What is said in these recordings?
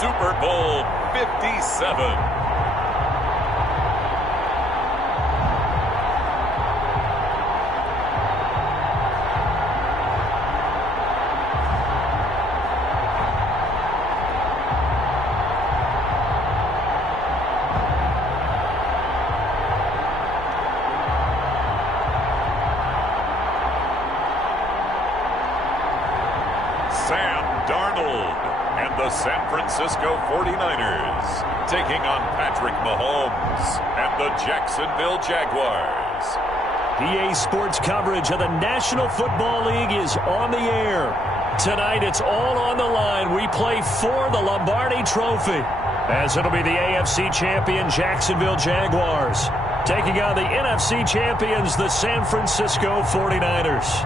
Super Bowl 57. Sam Darnold and the San Francisco 49ers taking on Patrick Mahomes and the Jacksonville Jaguars. EA Sports coverage of the National Football League is on the air. Tonight it's all on the line. We play for the Lombardi Trophy, as it'll be the AFC champion Jacksonville Jaguars taking on the NFC champions, the San Francisco 49ers.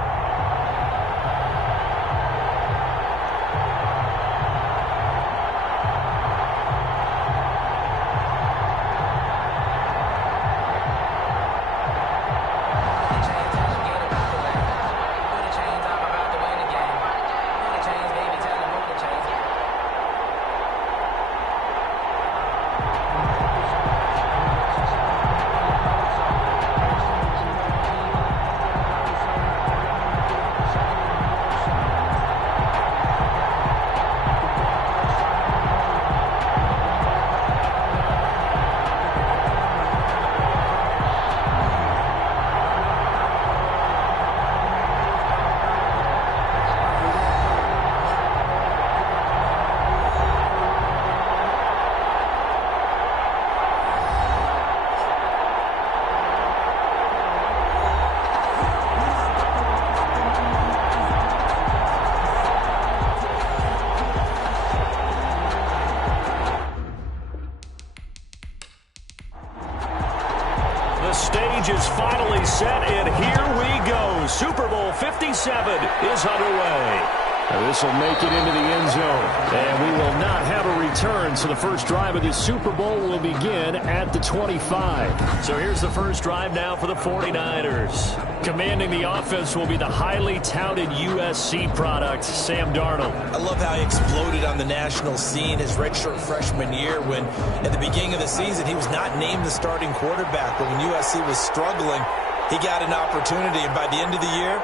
The stage is finally set, and here we go. Super Bowl 57 is underway. This will make it into the end zone, and we will not have a return, so the first drive of this Super Bowl will begin at the 25. So here's the first drive now for the 49ers. Commanding the offense will be the highly touted USC product, Sam Darnold. I love how he exploded on the national scene his redshirt freshman year when, at the beginning of the season, he was not named the starting quarterback. But when USC was struggling, he got an opportunity. And by the end of the year,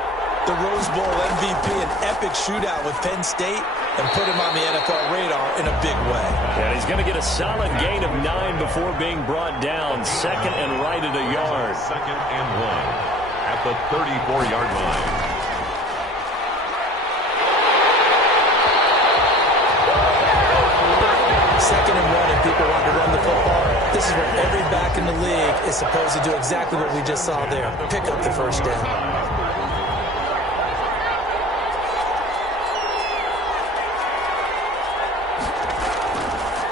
the Rose Bowl MVP, an epic shootout with Penn State, and put him on the NFL radar in a big way. And he's going to get a solid gain of 9 before being brought down. Second and right at a yard. Second and 1 at the 34-yard line. Second and 1, and people want to run the football. This is where every back in the league is supposed to do exactly what we just saw there. Pick up the first down.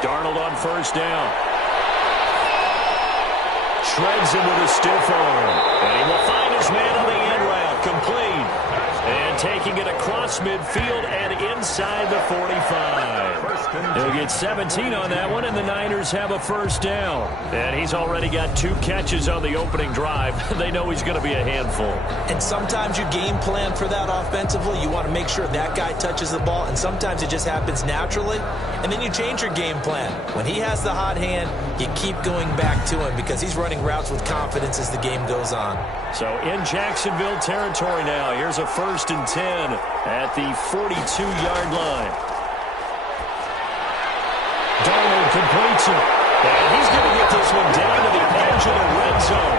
Darnold on first down. Shreds him with a stiff arm. And he will find his man on the end route. Complete. And taking it across midfield and inside the 45. He'll get 17 on that one, and the Niners have a first down. And he's already got 2 catches on the opening drive. They know he's going to be a handful. And sometimes you game plan for that offensively. You want to make sure that guy touches the ball, and sometimes it just happens naturally. And then you change your game plan. When he has the hot hand, you keep going back to him because he's running routes with confidence as the game goes on. So in Jacksonville territory now, here's a first and 10 at the 42-yard line. Darnold completes it. And he's going to get this one down to the edge of the red zone.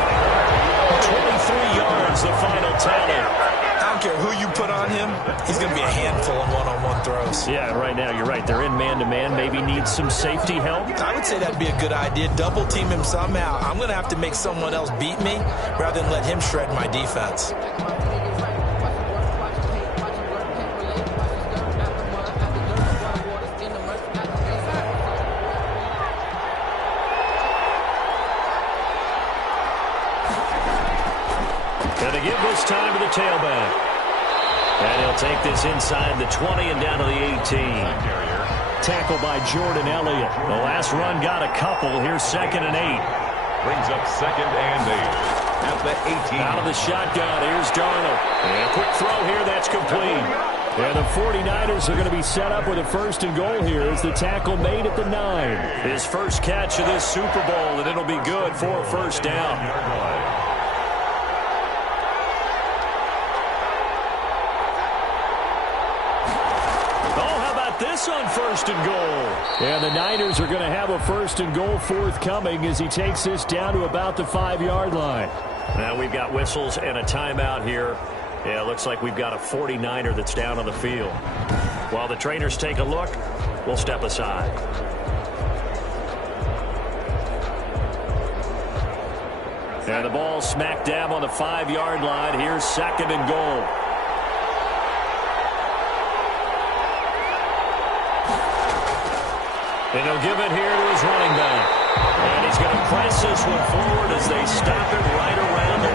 23 yards, the final tally. I don't care who you put on him, he's going to be a handful in one-on-one throws. Yeah, right now, you're right. They're in man-to-man. Maybe needs some safety help. I would say that'd be a good idea. Double team him somehow. I'm going to have to make someone else beat me rather than let him shred my defense. Going to give this time to the tailback. And he'll take this inside the 20 and down to the 18. Tackled by Jordan Elliott. The last run got a couple. Here's second and 8. Brings up second and 8 at the 18. Out of the shotgun. Here's Darnold. And a quick throw here. That's complete. And the 49ers are going to be set up with a first and goal here as the tackle made at the 9. His first catch of this Super Bowl, and it'll be good for a first down. This on first and goal. And the Niners are going to have a first and goal forthcoming as he takes this down to about the 5-yard line. Now we've got whistles and a timeout here. Yeah, it looks like we've got a 49er that's down on the field. While the trainers take a look, we'll step aside. And the ball smack dab on the 5-yard line. Here's second and goal. And he'll give it here to his running back. And he's going to press this one forward as they stop it right around the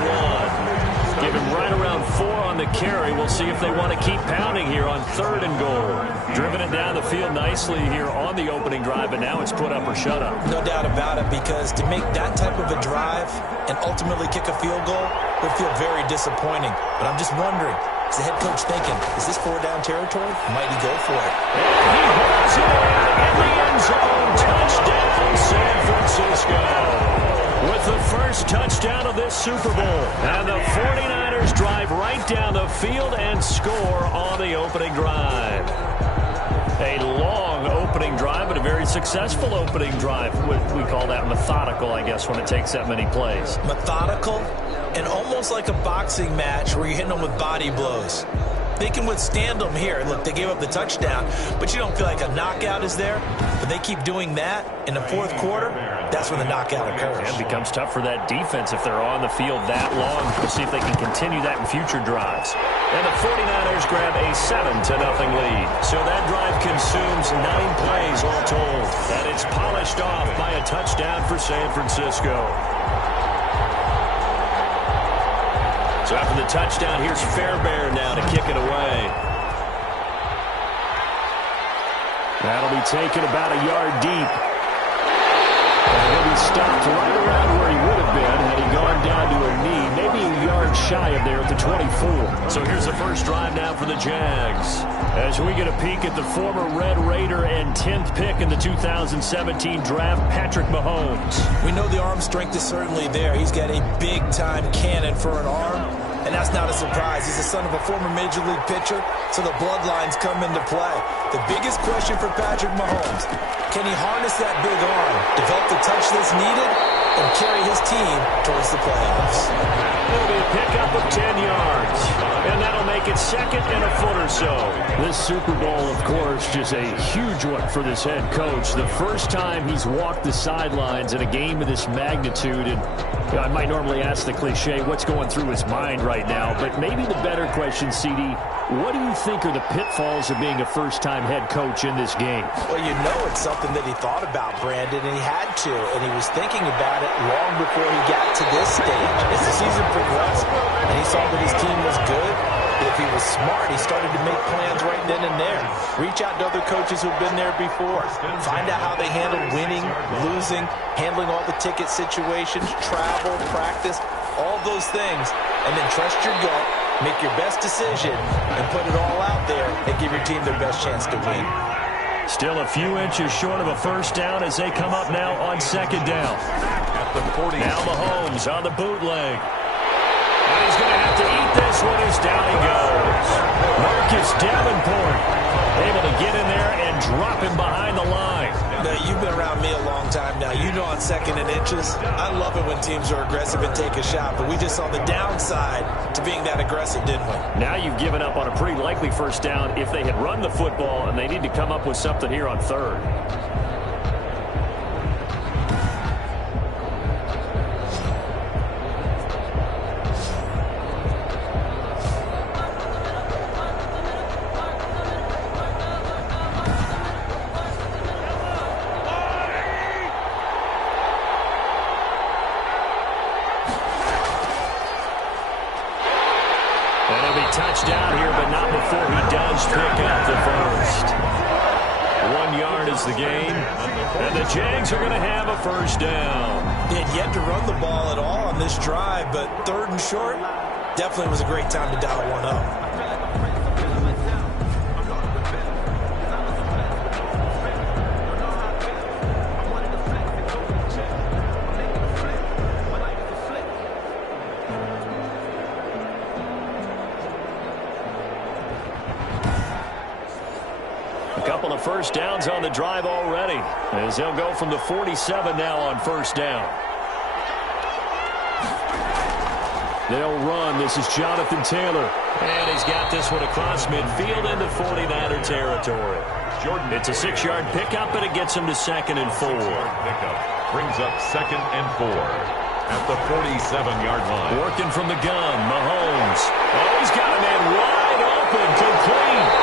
1. Give him right around 4 on the carry. We'll see if they want to keep pounding here on third and goal. Driven it down the field nicely here on the opening drive, but now it's put up or shut up. No doubt about it, because to make that type of a drive and ultimately kick a field goal would feel very disappointing. But I'm just wondering, is the head coach thinking, is this 4-down territory? Might he go for it? And he holds it in the end zone. Touchdown, San Francisco. With the first touchdown of this Super Bowl. And the 49ers drive right down the field and score on the opening drive. A long opening drive, but a very successful opening drive. We call that methodical, I guess, when it takes that many plays. Methodical and almost like a boxing match where you're hitting them with body blows. They can withstand them here. Look, they gave up the touchdown, but you don't feel like a knockout is there. But they keep doing that in the fourth quarter. That's when the knockout occurs. It becomes tough for that defense if they're on the field that long. We'll see if they can continue that in future drives. And the 49ers grab a 7-0 lead. So that drive consumes 9 plays all told. And it's polished off by a touchdown for San Francisco. So after the touchdown, here's Fairbairn now to kick it away. That'll be taken about a yard deep. And he'll be stopped right around where he would have been had he gone down to a knee, maybe a yard shy of there at the 24. So here's the first drive now for the Jags. As we get a peek at the former Red Raider and 10th pick in the 2017 draft, Patrick Mahomes. We know the arm strength is certainly there. He's got a big-time cannon for an arm, and that's not a surprise. He's the son of a former Major League pitcher, so the bloodlines come into play. The biggest question for Patrick Mahomes, can he harness that big arm, develop the touch that's needed, and carry his team towards the playoffs? It'll be a pickup of 10 yards, and that'll make it second and a foot or so. This Super Bowl, of course, just a huge one for this head coach. The first time he's walked the sidelines in a game of this magnitude, and I might normally ask the cliche, what's going through his mind right now, but maybe the better question, CD, what do you think are the pitfalls of being a first-time head coach in this game? Well, you know it's something that he thought about, Brandon, and he had to, and he was thinking about it long before he got to this stage. As the season progressed, and he saw that his team was good, if he was smart, he started to make plans right then and there. Reach out to other coaches who've been there before. Find out how they handle winning, losing, handling all the ticket situations, travel, practice, all those things, and then trust your gut, make your best decision, and put it all out there and give your team their best chance to win. Still a few inches short of a first down as they come up now on second down. At the 40. Now Mahomes on the bootleg. And he's going to have to eat this one as down he goes. Marcus Davenport able to get in there and drop him behind the line. Now, you've been around me a long time now. You know on second and inches, I love it when teams are aggressive and take a shot, but we just saw the downside to being that aggressive, didn't we? Now you've given up on a pretty likely first down if they had run the football, and they need to come up with something here on third. Touchdown here, but not before he does pick up the first. 1 yard is the gain, and the Jags are going to have a first down. They had yet to run the ball at all on this drive, but third and short definitely was a great time to dial one up. A couple of first downs on the drive already, as they'll go from the 47 now on first down. They'll run. This is Jonathan Taylor. And he's got this one across midfield into 49er territory. It's a 6-yard pickup, and it gets him to 2nd and 4. Pickup brings up 2nd and 4 at the 47-yard line. Working from the gun, Mahomes. Oh, he's got a man wide open, complete.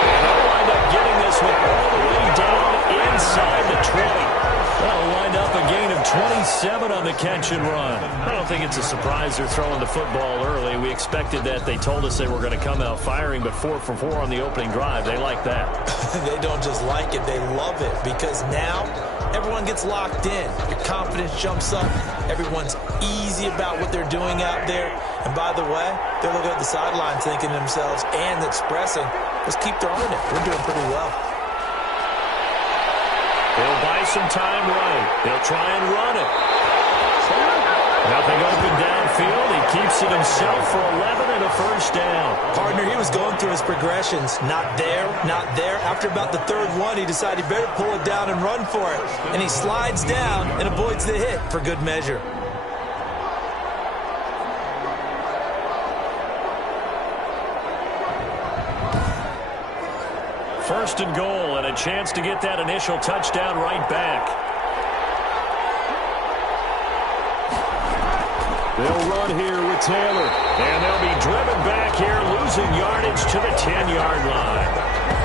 And they'll wind up getting this one all the way down inside the 20. That'll wind up a gain of 27 on the catch and run. I don't think it's a surprise they're throwing the football early. We expected that. They told us they were going to come out firing, but 4 for 4 on the opening drive. They like that. They don't just like it, they love it, because now everyone gets locked in. Your confidence jumps up. Everyone's easy about what they're doing out there. And by the way, they're looking at the sideline thinking to themselves and expressing, let's keep throwing it. We're doing pretty well. They'll buy some time right. They'll try and run it. Nothing open downfield. He keeps it himself for 11 and a first down. Partner, he was going through his progressions. Not there, not there. After about the 3rd one, he decided he better pull it down and run for it. And he slides down and avoids the hit for good measure. First and goal, and a chance to get that initial touchdown right back. They'll run here with Taylor, and they'll be driven back here, losing yardage to the 10-yard line.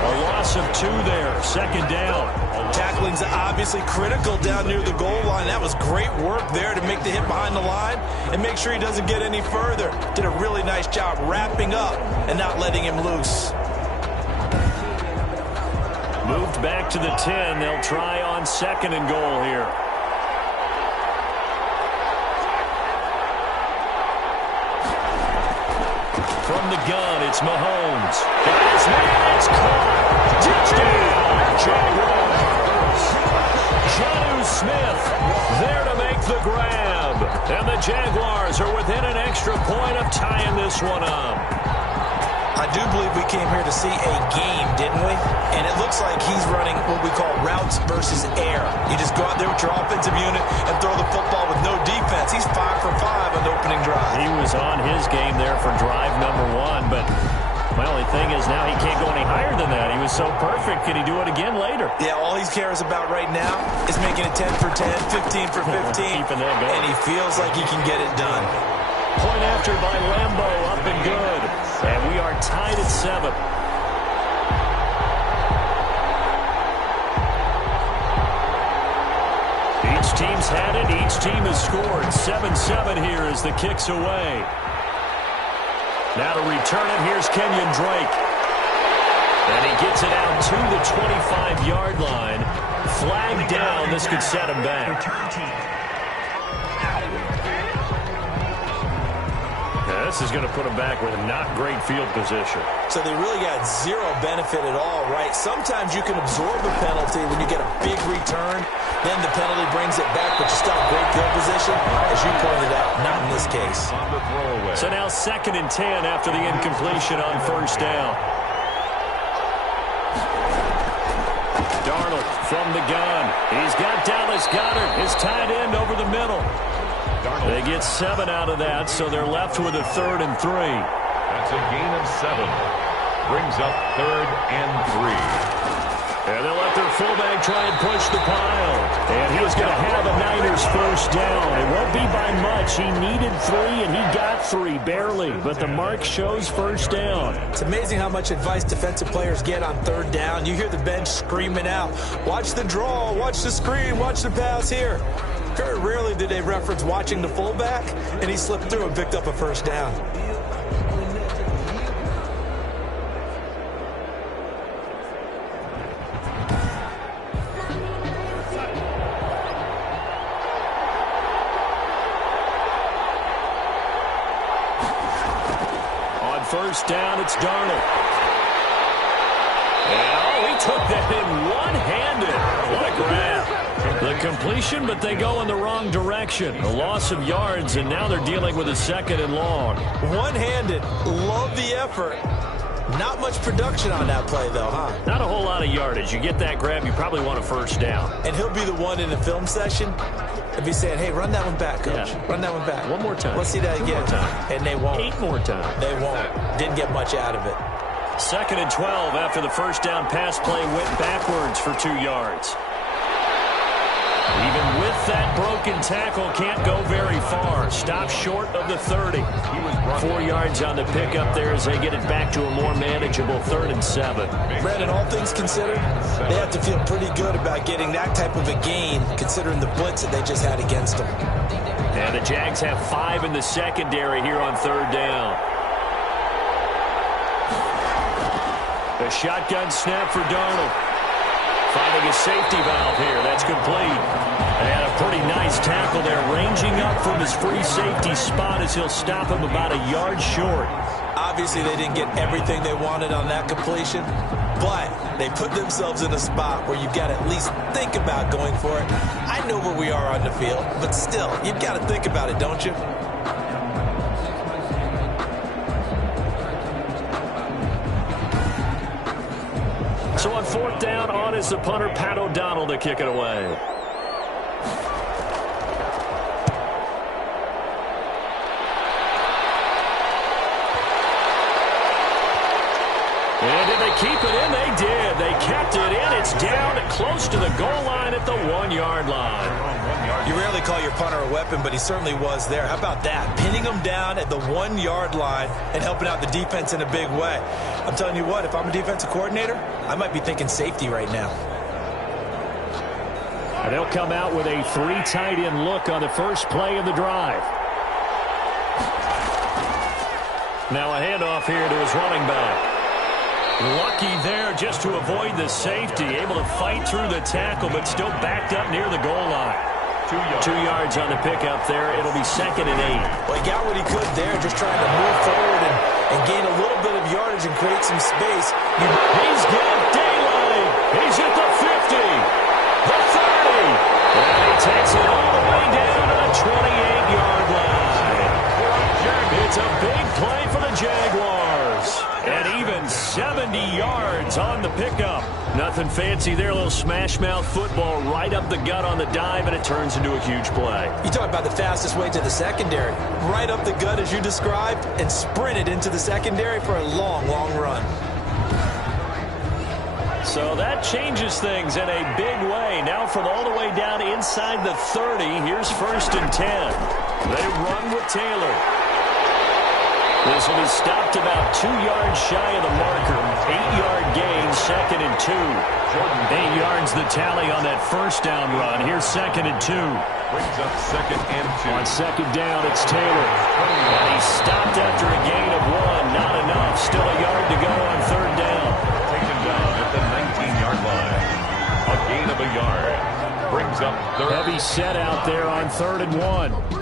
A loss of 2 there, 2nd down. Tackling's obviously critical down near the goal line. That was great work there to make the hit behind the line and make sure he doesn't get any further. Did a really nice job wrapping up and not letting him loose. Moved back to the 10. They'll try on 2nd and goal here. From the gun, it's Mahomes. Got his man, it's caught. Touchdown, Jaguars. Jonnu Smith there to make the grab. And the Jaguars are within an extra point of tying this one up. I do believe we came here to see a game, didn't we? And it looks like he's running what we call routes versus air. You just go out there with your offensive unit and throw the football with no defense. He's 5 for 5 on the opening drive. He was on his game there for drive number 1, but my only thing is now he can't go any higher than that. He was so perfect. Can he do it again later? Yeah, all he cares about right now is making it 10 for 10, 15 for 15. Keeping that going. And he feels like he can get it done. Point after by Lambo, up and good. And we are tied at 7. Each team's had it. Each team has scored. 7-7 here as the kick's away. Now to return it, here's Kenyon Drake. And he gets it out to the 25-yard line. Flag down. This could set him back. This is going to put them back with a not great field position. So they really got zero benefit at all, right? Sometimes you can absorb a penalty when you get a big return. Then the penalty brings it back, but you still have great field position. As you pointed out, not in this case. So now 2nd and 10 after the incompletion on first down. Darnold from the gun. He's got Dallas Goedert, his tight end, over the middle. They get 7 out of that, so they're left with a 3rd and 3. That's a gain of 7. Brings up 3rd and 3. And they'll let their fullback try and push the pile. And he's going to have a Niners first down. It won't be by much. He needed 3, and he got 3, barely. But the mark shows first down. It's amazing how much advice defensive players get on 3rd down. You hear the bench screaming out, watch the draw, watch the screen, watch the pass here. Very rarely did they reference watching the fullback, and he slipped through and picked up a first down. On first down, it's Darnold. And, he took that in one-handed. What a grab. The completion, but they go in the wrong direction. A loss of yards, and now they're dealing with a 2nd and long. One-handed. Love the effort. Not much production on that play, though, huh? Not a whole lot of yardage. You get that grab, you probably want a first down. And he'll be the one in the film session and be saying, hey, run that one back, coach. Yeah. Run that one back. One more time. Let's see that again. And they won't. 8 more times. They won't. Didn't get much out of it. 2nd and 12 after the first down pass play went backwards for 2 yards. Even with that broken tackle, can't go very far. Stopped short of the 30. 4 yards on the pickup there as they get it back to a more manageable 3rd and 7. Brandon, all things considered, they have to feel pretty good about getting that type of a gain considering the blitz that they just had against them. And the Jags have 5 in the secondary here on 3rd down. A shotgun snap for Darnold. Finding a safety valve here. That's complete. And a pretty nice tackle there, ranging up from his free safety spot as he'll stop him about a yard short. Obviously, they didn't get everything they wanted on that completion, but they put themselves in a spot where you've got to at least think about going for it. I know where we are on the field, but still, you've got to think about it, don't you? So on 4th down, on is the punter, Pat O'Donnell, to kick it away. And did they keep it in? They did. They kept it in. It's down close to the goal line at the 1-yard line. You rarely call your punter a weapon, but he certainly was there. How about that? Pinning him down at the 1-yard line and helping out the defense in a big way. I'm telling you what, if I'm a defensive coordinator, I might be thinking safety right now. And they'll come out with a 3 tight end look on the first play of the drive. Now a handoff here to his running back. Lucky there just to avoid the safety. Able to fight through the tackle, but still backed up near the goal line. 2 yards on the pickup there. It'll be 2nd and 8. Well, he got what he could there, just trying to move forward and gain a little bit of yardage and create some space. He's got daylight. He's at the 50, the 30, and he takes it all the way down to the 28-yard line. It's a big play for the Jaguars. And even 70 yards on the pickup. Nothing fancy there. A little smash mouth football right up the gut on the dive, and it turns into a huge play. You talk about the fastest way to the secondary. Right up the gut as you described and sprinted into the secondary for a long, long run. So that changes things in a big way. Now from all the way down inside the 30, here's 1st and 10. They run with Taylor. This will be stopped about 2 yards shy of the marker. 8-yard gain, 2nd and 2. 8 yards the tally on that first down run. Here's 2nd and 2. Brings up 2nd and 2. On 2nd down, it's Taylor. And he stopped after a gain of 1. Not enough. Still a yard to go on 3rd down. Taken down at the 19-yard line. A gain of a yard. Brings up 3rd. Heavy set out there on 3rd and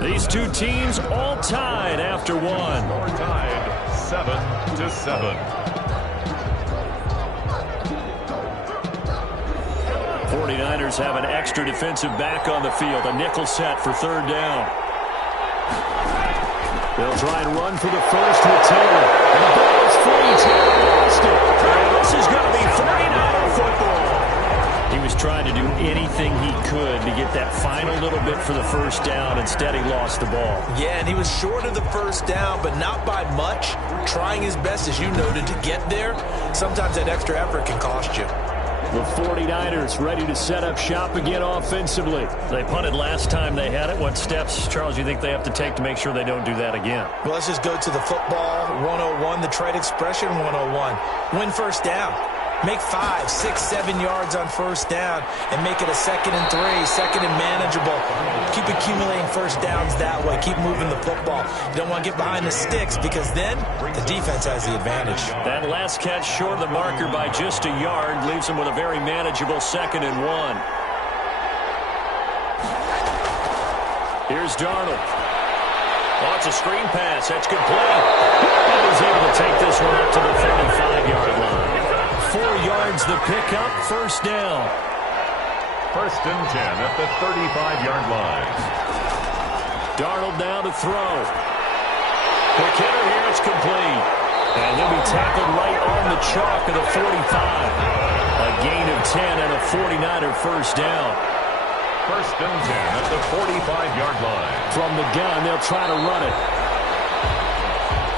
1. These two teams all tied after 1. Score tied 7-7. 49ers have an extra defensive back on the field. A nickel set for 3rd down. They'll try and run for the first with Taylor. And the ball is free. Taylor lost it. And this is going to be 49er football. He was trying to do anything he could to get that final little bit for the first down. Instead, he lost the ball. Yeah, and he was short of the first down, but not by much. Trying his best, as you noted, to get there. Sometimes that extra effort can cost you. The 49ers ready to set up shop again offensively. They punted last time they had it. What steps, Charles, you think they have to take to make sure they don't do that again? Well, let's just go to the football 101, the trade expression 101. Win first down. Make 5, 6, 7 yards on first down and make it a 2nd and 3, 2nd and manageable. Keep accumulating first downs that way. Keep moving the football. You don't want to get behind the sticks because then the defense has the advantage. That last catch short of the marker by just a yard leaves them with a very manageable 2nd and 1. Here's Darnold. Oh, it's a screen pass. That's complete. He was able to take this one up to the 35-yard line. 4 yards the pickup, first down. 1st and 10 at the 35-yard line. Darnold now to throw. Quick hitter here, it's complete. And he'll be tackled right on the chalk of the 45. A gain of 10 and a 49er first down. First and 10 at the 45-yard line. From the gun, they'll try to run it.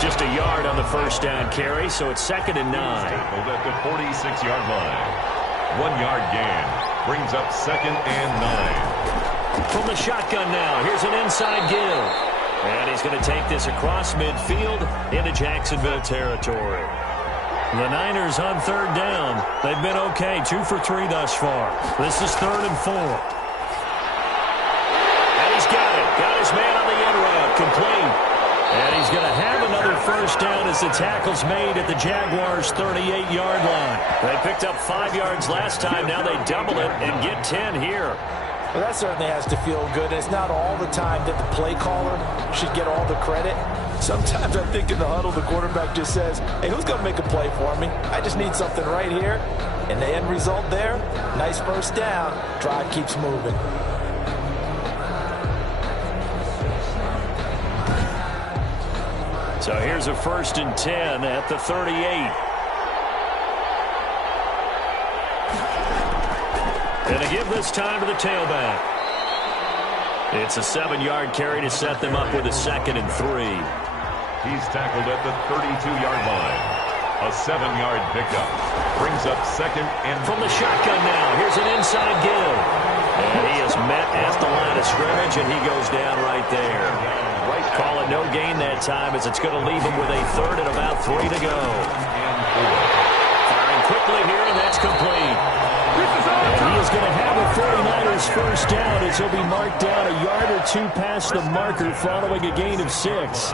Just a yard on the first down carry, so it's 2nd and 9. Tackled at the 46-yard line. 1 yard gain brings up 2nd and 9. From the shotgun now, here's an inside give. And he's going to take this across midfield into Jacksonville territory. The Niners on 3rd down. They've been okay, 2 for 3 thus far. This is 3rd and 4. And he's got it. Got his man on the end route, complete. And he's going to have another first down as the tackle's made at the Jaguars' 38-yard line. They picked up 5 yards last time. Now they double it and get 10 here. Well, that certainly has to feel good. It's not all the time that the play caller should get all the credit. Sometimes I think in the huddle, the quarterback just says, hey, who's going to make a play for me? I just need something right here. And the end result there, nice first down. Drive keeps moving. So here's a 1st and 10 at the 38. And a give this time to the tailback. It's a 7-yard carry to set them up with a 2nd and 3. He's tackled at the 32-yard line. A 7-yard pickup brings up 2nd and... From the shotgun now, here's an inside give. And he is met at the line of scrimmage, and he goes down right there. Call it no gain that time as it's going to leave him with a 3rd and about 3 to go. Firing quickly here, and that's complete. And he is going to have a 49ers first down as he'll be marked down a yard or 2 past the marker following a gain of 6.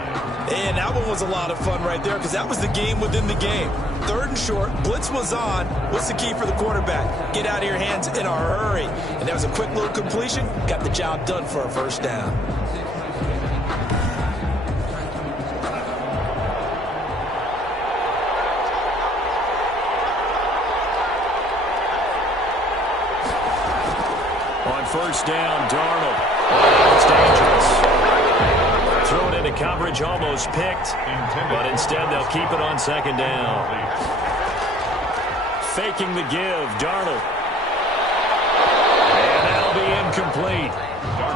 And that one was a lot of fun right there because that was the game within the game. 3rd and short, blitz was on. What's the key for the quarterback? Get out of your hands in a hurry. And that was a quick little completion. Got the job done for a first down. On first down, Darnold. It's dangerous. Thrown into coverage, almost picked. But instead, they'll keep it on 2nd down. Faking the give, Darnold. And that'll be incomplete.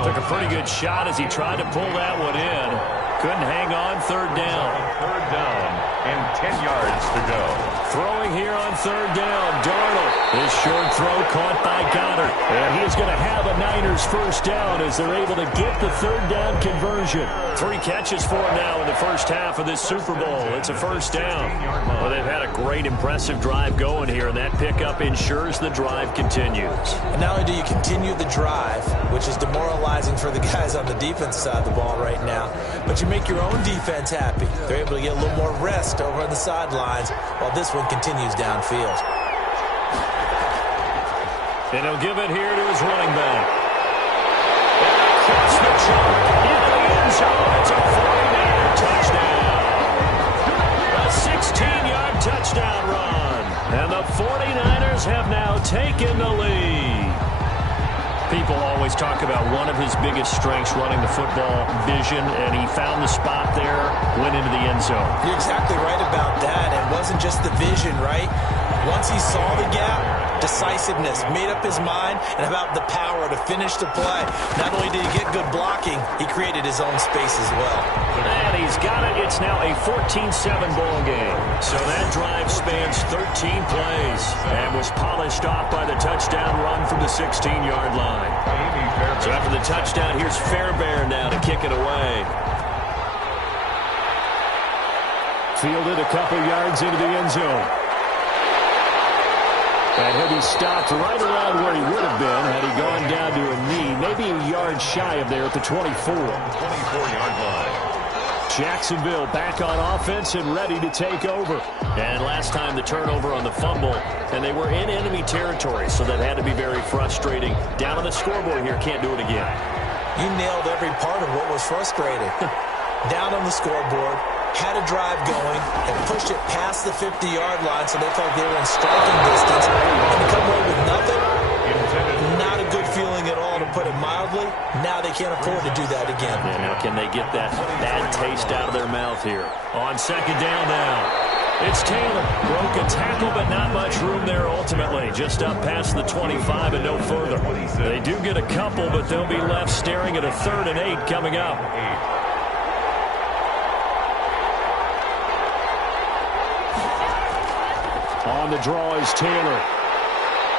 Took a pretty good shot as he tried to pull that one in. Couldn't hang on. 3rd down. 3rd down and 10 yards to go. Throwing here on 3rd down, Darnold. His short throw caught by Goddard. And he is going to have a Niners first down as they're able to get the 3rd down conversion. 3 catches for him now in the first half of this Super Bowl. It's a first down. Well, they've had a great, impressive drive going here, and that pickup ensures the drive continues. And not only do you continue the drive, which is demoralizing for the guys on the defense side of the ball right now, but you make your own defense happy. They're able to get a little more rest over on the sidelines while this one continues downfield. And he'll give it here to his running back. Across the chalk into the end zone. It's a 49er touchdown. A 16-yard touchdown run. And the 49ers have now taken the lead. People always talk about one of his biggest strengths running the football, vision, and he found the spot there, went into the end zone. You're exactly right about that. It wasn't just the vision, right? Once he saw the gap, decisiveness, made up his mind, and about the power to finish the play. Not only did he get good blocking, he created his own space as well. And he's got it. It's now a 14-7 ball game. So that drive spans 13 plays and was polished off by the touchdown run from the 16-yard line. So after the touchdown, here's Fairbairn now to kick it away. Fielded a couple yards into the end zone. And he'll be stopped right around where he would have been had he gone down to a knee, maybe a yard shy of there at the 24. 24-yard line. Jacksonville back on offense and ready to take over. And last time the turnover on the fumble, and they were in enemy territory, so that had to be very frustrating. Down on the scoreboard here, can't do it again. You nailed every part of what was frustrating. Down on the scoreboard, had a drive going, and pushed it past the 50-yard line so they felt they were in striking distance. And to come away with nothing, not a good feeling at all, to put it mildly. Now they can't afford to do that again. And now can they get that bad taste out of their mouth here? On 2nd down now. It's Taylor. Broke a tackle, but not much room there ultimately. Just up past the 25 and no further. They do get a couple, but they'll be left staring at a 3rd and 8 coming up. On the draw is Taylor.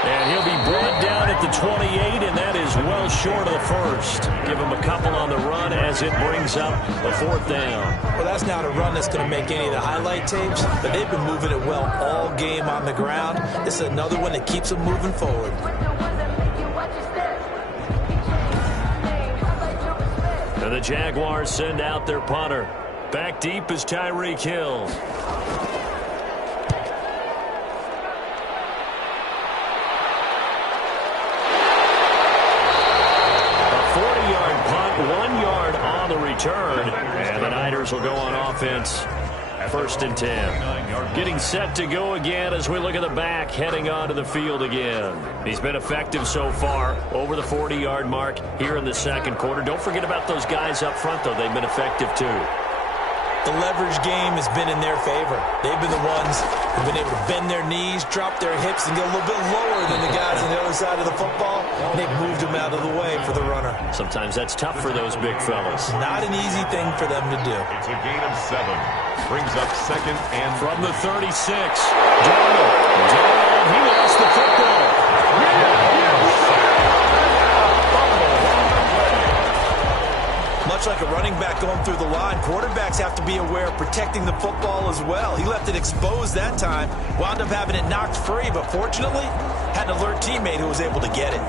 And he'll be brought down at the 28, and that is well short of the first. Give him a couple on the run as it brings up a 4th down. Well, that's not a run that's going to make any of the highlight tapes, but they've been moving it well all game on the ground. This is another one that keeps them moving forward. And the Jaguars send out their punter. Back deep is Tyreek Hill. Return, and the Niners will go on offense. 1st and 10. Getting set to go again as we look at the back heading onto the field again. He's been effective so far over the 40-yard mark here in the 2nd quarter. Don't forget about those guys up front, though. They've been effective, too. The leverage game has been in their favor. They've been the ones who've been able to bend their knees, drop their hips, and get a little bit lower than the guys on the other side of the football. And they've moved them out of the way for the runner. Sometimes that's tough for those big fellas. Not an easy thing for them to do. It's a gain of 7. Brings up 2nd and... From the 36, Darnold. He lost the football. Much like a running back going through the line, quarterbacks have to be aware of protecting the football as well. He left it exposed that time, wound up having it knocked free, but fortunately, had an alert teammate who was able to get it.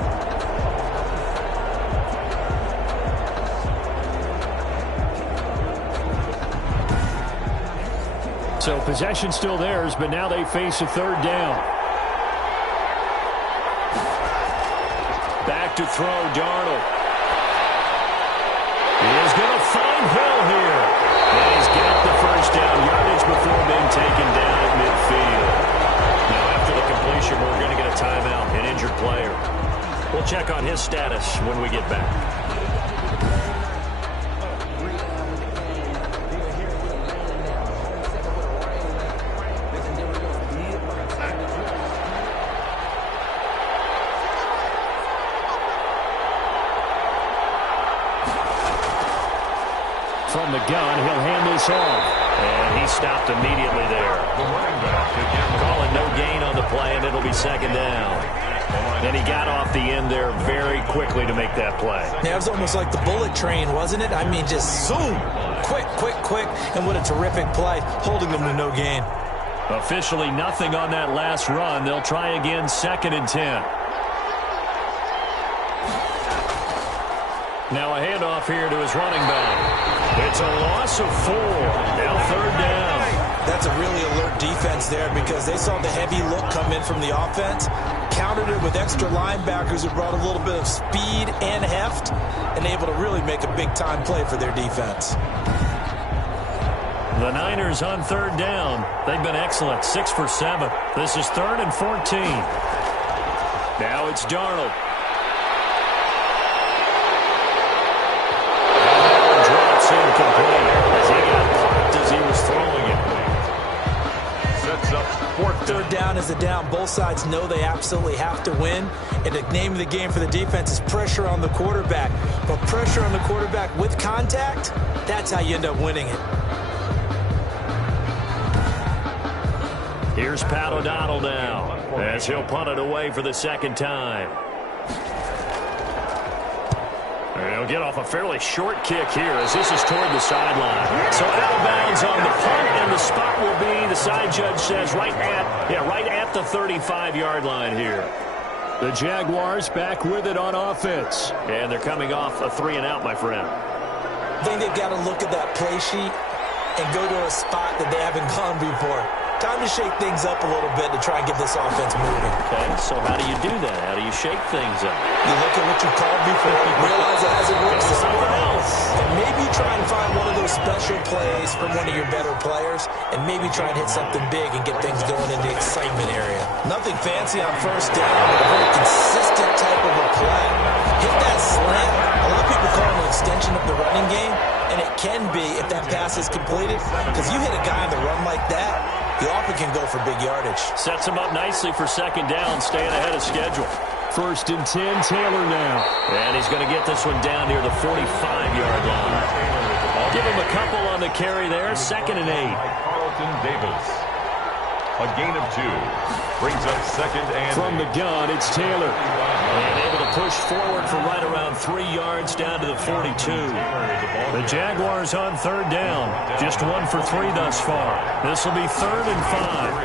So possession still theirs, but now they face a 3rd down. Back to throw, Darnold. He is going to find Hill here. And he's got the 1st down yardage before being taken down at midfield. Now after the completion, we're going to get a timeout, an injured player. We'll check on his status when we get back. From the gun, he'll hand this off. And he stopped immediately there. Calling no gain on the play, and it'll be 2nd down. And he got off the end there very quickly to make that play. Yeah, it was almost like the bullet train, wasn't it? I mean, just zoom. Quick, quick, quick. And what a terrific play, holding them to no gain. Officially nothing on that last run. They'll try again, 2nd and 10. Now a handoff here to his running back. It's a loss of 4. Now 3rd down. That's a really alert defense there because they saw the heavy look come in from the offense, countered it with extra linebackers who brought a little bit of speed and heft, and able to really make a big-time play for their defense. The Niners on 3rd down. They've been excellent, 6 for 7. This is 3rd and 14. Now it's Darnold. Incomplete as he got blocked as he was throwing it. Sets up 4th. 3rd down is a down. Both sides know they absolutely have to win. And the name of the game for the defense is pressure on the quarterback. But pressure on the quarterback with contact, that's how you end up winning it. Here's Pat O'Donnell now as he'll punt it away for the 2nd time. He'll get off a fairly short kick here as this is toward the sideline. So out of bounds on the punt, and the spot will be, the side judge says, right at the 35-yard line here. The Jaguars back with it on offense. And they're coming off a 3-and-out, my friend. I think they've got to look at that play sheet and go to a spot that they haven't gone before. Time to shake things up a little bit to try and get this offense moving. Okay, so how do you do that? How do you shake things up? You look at what you called before, realize it hasn't worked somewhere else, and maybe try and find one of those special plays from one of your better players, and maybe try and hit something big and get things going in the excitement area. Nothing fancy on 1st down, but a very consistent type of a play. Hit that slant. A lot of people call it an extension of the running game, and it can be if that pass is completed, because you hit a guy on the run like that, He often can go for big yardage. Sets him up nicely for second down, staying ahead of schedule. 1st and 10, Taylor now. And he's going to get this one down near the 45-yard line. Give him a couple on the carry there. 2nd and 8. Carlton Davis. A gain of 2. Brings up 2nd and from the gun, it's Taylor. And able to push forward for right around 3 yards down to the 42. The Jaguars on 3rd down. Just 1 for 3 thus far. This will be 3rd and 5.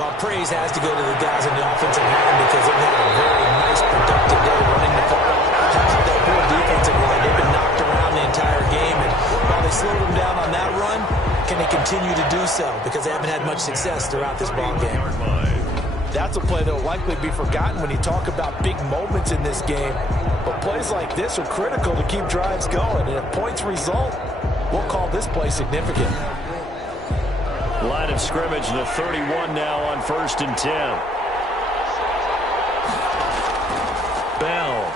Well, praise has to go to the guys in the offensive line because they've had a very nice, productive day running the football. How's that poor defensive line? They've been knocked around the entire game, and while they slowed them down on that run, can they continue to do so? Because they haven't had much success throughout this ball game. That's a play that will likely be forgotten when you talk about big moments in this game. But plays like this are critical to keep drives going. And if points result, we'll call this play significant. Line of scrimmage, the 31 now on 1st and 10. Bell.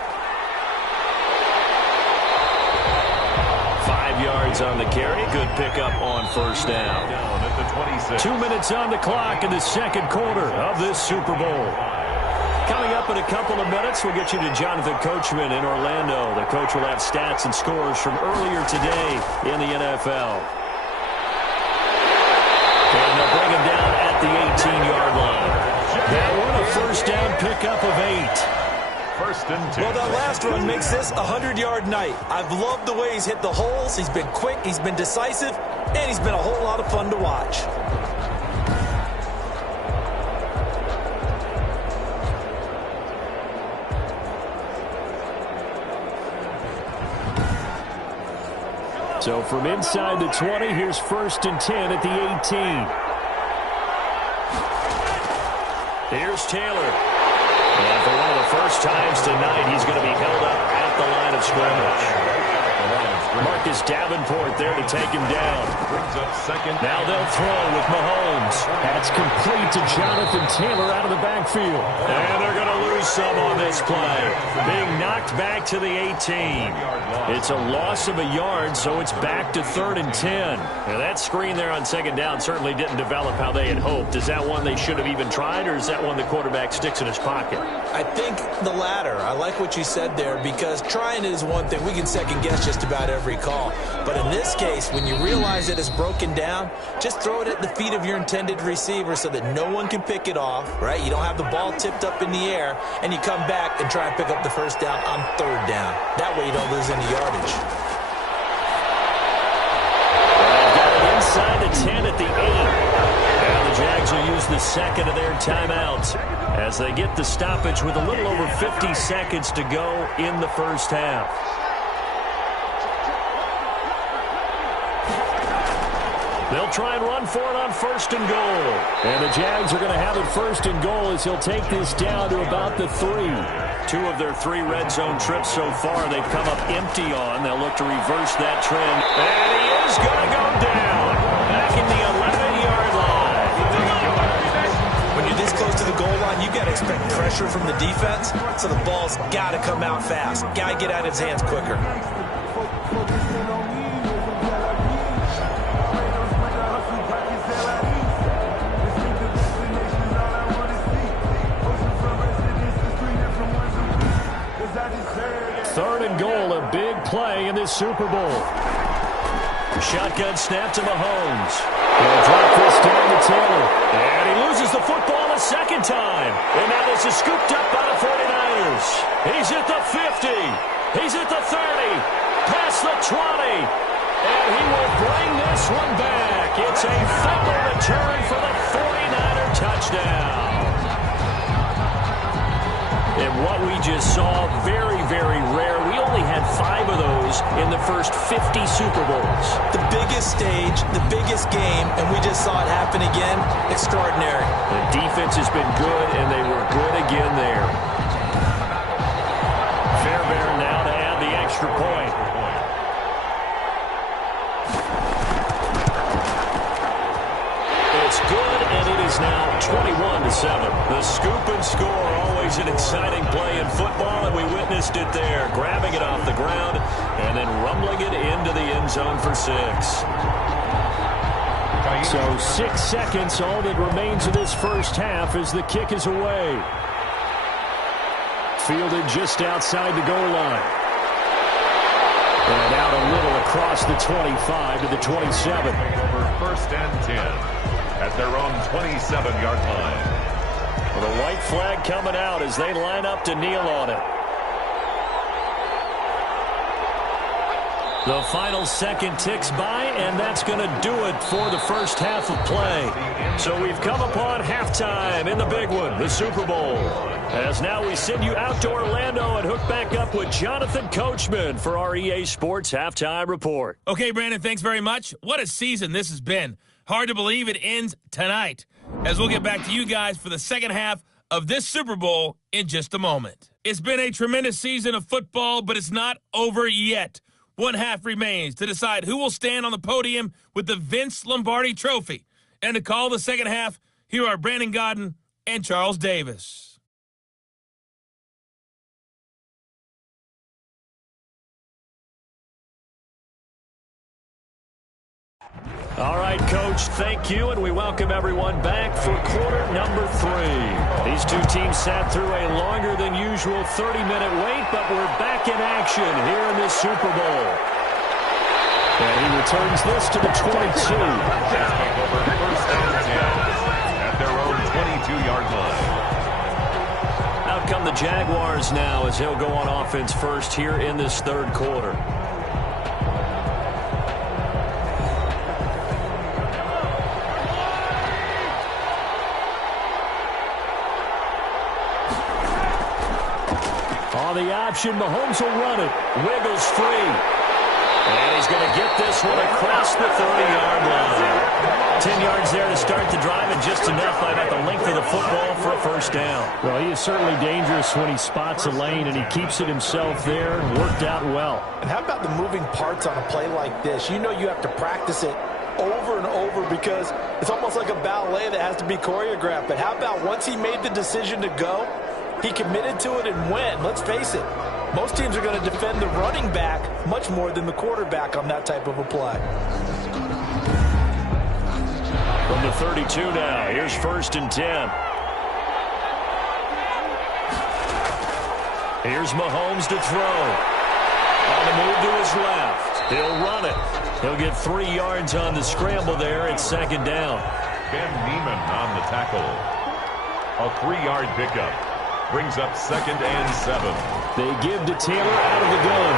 5 yards on the carry. Good pickup on 1st down. down at the 26. 2 minutes on the clock in the 2nd quarter of this Super Bowl. Coming up in a couple of minutes, we'll get you to Jonathan Coachman in Orlando. The coach will have stats and scores from earlier today in the NFL. And they'll bring him down at the 18-yard line. That one a 1st down pickup of 8. 1st and 10. Well, that last run makes this a 100-yard night. I've loved the way he's hit the holes. He's been quick, he's been decisive, and he's been a whole lot of fun to watch. So from inside the 20, here's 1st and 10 at the 18. Here's Taylor. And for one of the first times tonight, he's going to be held up at the line of scrimmage. Marcus Davenport there to take him down. Brings up 2nd. Now they'll throw with Mahomes. That's complete to Jonathan Taylor out of the backfield. And they're going to lose some on this play. Being knocked back to the 18. It's a loss of a yard, so it's back to 3rd and 10. Now that screen there on 2nd down certainly didn't develop how they had hoped. Is that one they should have even tried, or is that one the quarterback sticks in his pocket? I think the latter. I like what you said there because trying it is one thing. We can second guess just about every call. But in this case, when you realize that it's broken down, just throw it at the feet of your intended receiver so that no one can pick it off, right? You don't have the ball tipped up in the air, and you come back and try and pick up the 1st down on 3rd down. That way you don't lose any yardage. They've got it inside the 10 at the 8. Now the Jags will use the 2nd of their timeouts as they get the stoppage with a little over 50 seconds to go in the 1st half. They'll try and run for it on 1st and goal. And the Jags are going to have it 1st and goal as he'll take this down to about the 3. 2 of their 3 red zone trips so far they've come up empty on. They'll look to reverse that trend. And he is going to go down. Back in the 11-yard line. When you're this close to the goal line, you got to expect pressure from the defense, so the ball's got to come out fast. Got to get out of his hands quicker. Goal, a big play in this Super Bowl. Shotgun snap to Mahomes. He'll drop this down to Taylor. And he loses the football a 2nd time. And now this is scooped up by the 49ers. He's at the 50. He's at the 30. Past the 20. And he will bring this one back. It's a fumble return for the 49er touchdown. And what we just saw, very, very rare. We only had 5 of those in the first 50 Super Bowls. The biggest stage, the biggest game, and we just saw it happen again. Extraordinary. The defense has been good, and they were good again there. Fairbairn now to add the extra point. It's good, and it is now 21-7. The scoop and score, always an exciting play in football, and we witnessed it there, grabbing it off the ground and then rumbling it into the end zone for 6. So 6 seconds, all that remains of this first half as the kick is away. Fielded just outside the goal line. And out a little across the 25 to the 27. Over first and 10 at their own 27-yard line. Well, the white flag coming out as they line up to kneel on it. The final second ticks by, and that's going to do it for the first half of play. So we've come upon halftime in the big one, the Super Bowl. As now we send you out to Orlando and hook back up with Jonathan Coachman for our EA Sports Halftime Report. Okay, Brandon, thanks very much. What a season this has been. Hard to believe it ends tonight, as we'll get back to you guys for the second half of this Super Bowl in just a moment. It's been a tremendous season of football, but it's not over yet. One half remains to decide who will stand on the podium with the Vince Lombardi Trophy. And to call the second half, here are Brandon Gaudin and Charles Davis. All right, Coach, thank you, and we welcome everyone back for quarter number 3. These two teams sat through a longer than usual 30-minute wait, but we're back in action here in this Super Bowl. And he returns this to the 22. Over first and 10 at their own 22-yard line. Out come the Jaguars now as he'll go on offense first here in this third quarter. On the option, Mahomes will run it. Wiggles free. And he's going to get this one across the 30-yard line. 10 yards there to start the drive, and just enough by about the length of the football for a first down. Well, he is certainly dangerous when he spots a lane, and he keeps it himself there. Worked out well. And how about the moving parts on a play like this? You know you have to practice it over and over because it's almost like a ballet that has to be choreographed. But how about once he made the decision to go, he committed to it and went. Let's face it, most teams are going to defend the running back much more than the quarterback on that type of a play. From the 32 now, here's first and 10. Here's Mahomes to throw. On the move to his left. He'll run it. He'll get 3 yards on the scramble there. It's second down. Ben Neiman on the tackle. A 3-yard pickup. Brings up second and 7. They give to Taylor out of the gun.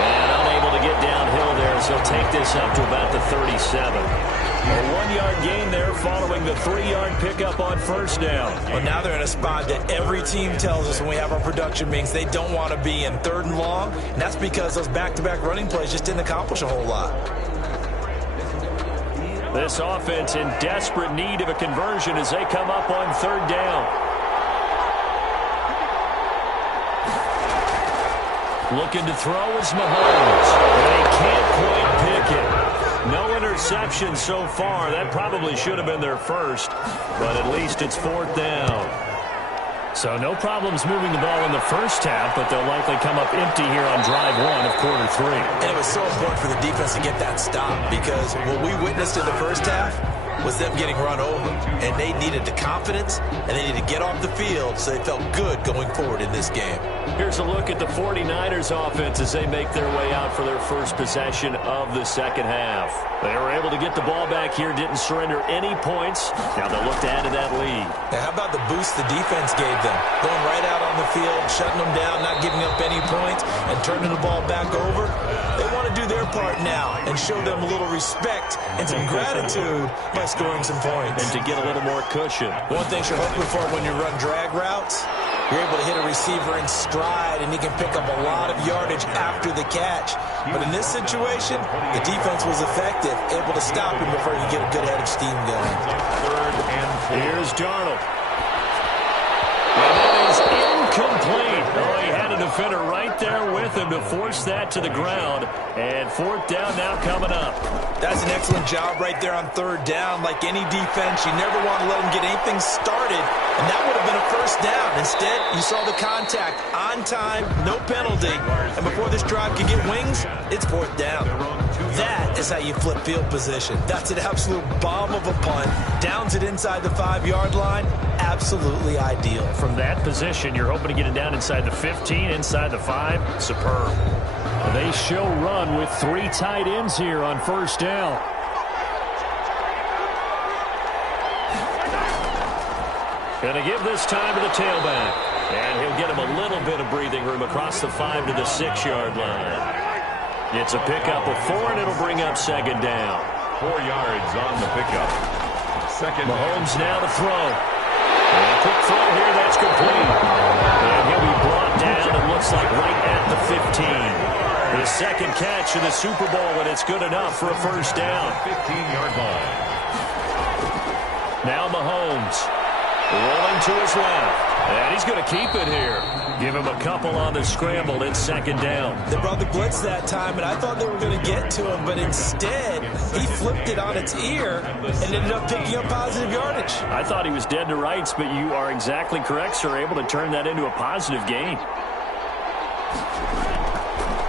And unable to get downhill there, so he'll take this up to about the 37. A 1-yard gain there following the 3-yard pickup on first down. Well, now they're in a spot that every team tells us when we have our production meetings they don't want to be in, 3rd and long. And that's because those back-to-back running plays just didn't accomplish a whole lot. This offense in desperate need of a conversion as they come up on 3rd down. Looking to throw is Mahomes. And he can't quite pick it. No interception so far. That probably should have been their first. But at least it's 4th down. So no problems moving the ball in the first half, but they'll likely come up empty here on drive 1 of quarter 3. And it was so important for the defense to get that stop because what we witnessed in the first half was them getting run over. And they needed the confidence, and they needed to get off the field so they felt good going forward in this game. Here's a look at the 49ers offense as they make their way out for their first possession of the second half. They were able to get the ball back here, didn't surrender any points. Now they'll look to add to that lead. Now, how about the boost the defense gave them? Going right out on the field, shutting them down, not giving up any points, and turning the ball back over. They want to do their part now and show them a little respect and some gratitude by scoring some points. And to get a little more cushion. One thing you're hoping for when you run drag routes, you're able to hit a receiver in stride, and he can pick up a lot of yardage after the catch. But in this situation, the defense was effective, able to stop him before he get a good head of steam going. 3rd and 4. Here's Darnold. And that is incomplete. Oh, he had a defender right there with him to force that to the ground. And fourth down now coming up. That's an excellent job right there on third down. Like any defense, you never want to let them get anything started, and that would have been a first down. Instead, you saw the contact on time, no penalty, and before this drive could get wings, it's fourth down. That is how you flip field position. That's an absolute bomb of a punt. Downs it inside the 5-yard line. Absolutely ideal. From that position, you're hoping to get it down inside the 15, inside the 5. Superb. They show run with 3 tight ends here on first down. Going to give this time to the tailback. And he'll get him a little bit of breathing room across the 5 to the 6-yard line. It's a pickup of 4, and it'll bring up second down. 4 yards on the pickup. Second. Mahomes now to throw. And a quick throw here, that's complete. And he'll be brought down, it looks like right at the 15. His second catch of the Super Bowl, and it's good enough for a first down. 15-yard line. Now Mahomes rolling to his left. And he's going to keep it here. Give him a couple on the scramble in second down. They brought the blitz that time, and I thought they were going to get to him, but instead he flipped it on its ear and ended up picking up positive yardage. I thought he was dead to rights, but you are exactly correct, sir. Able to turn that into a positive gain.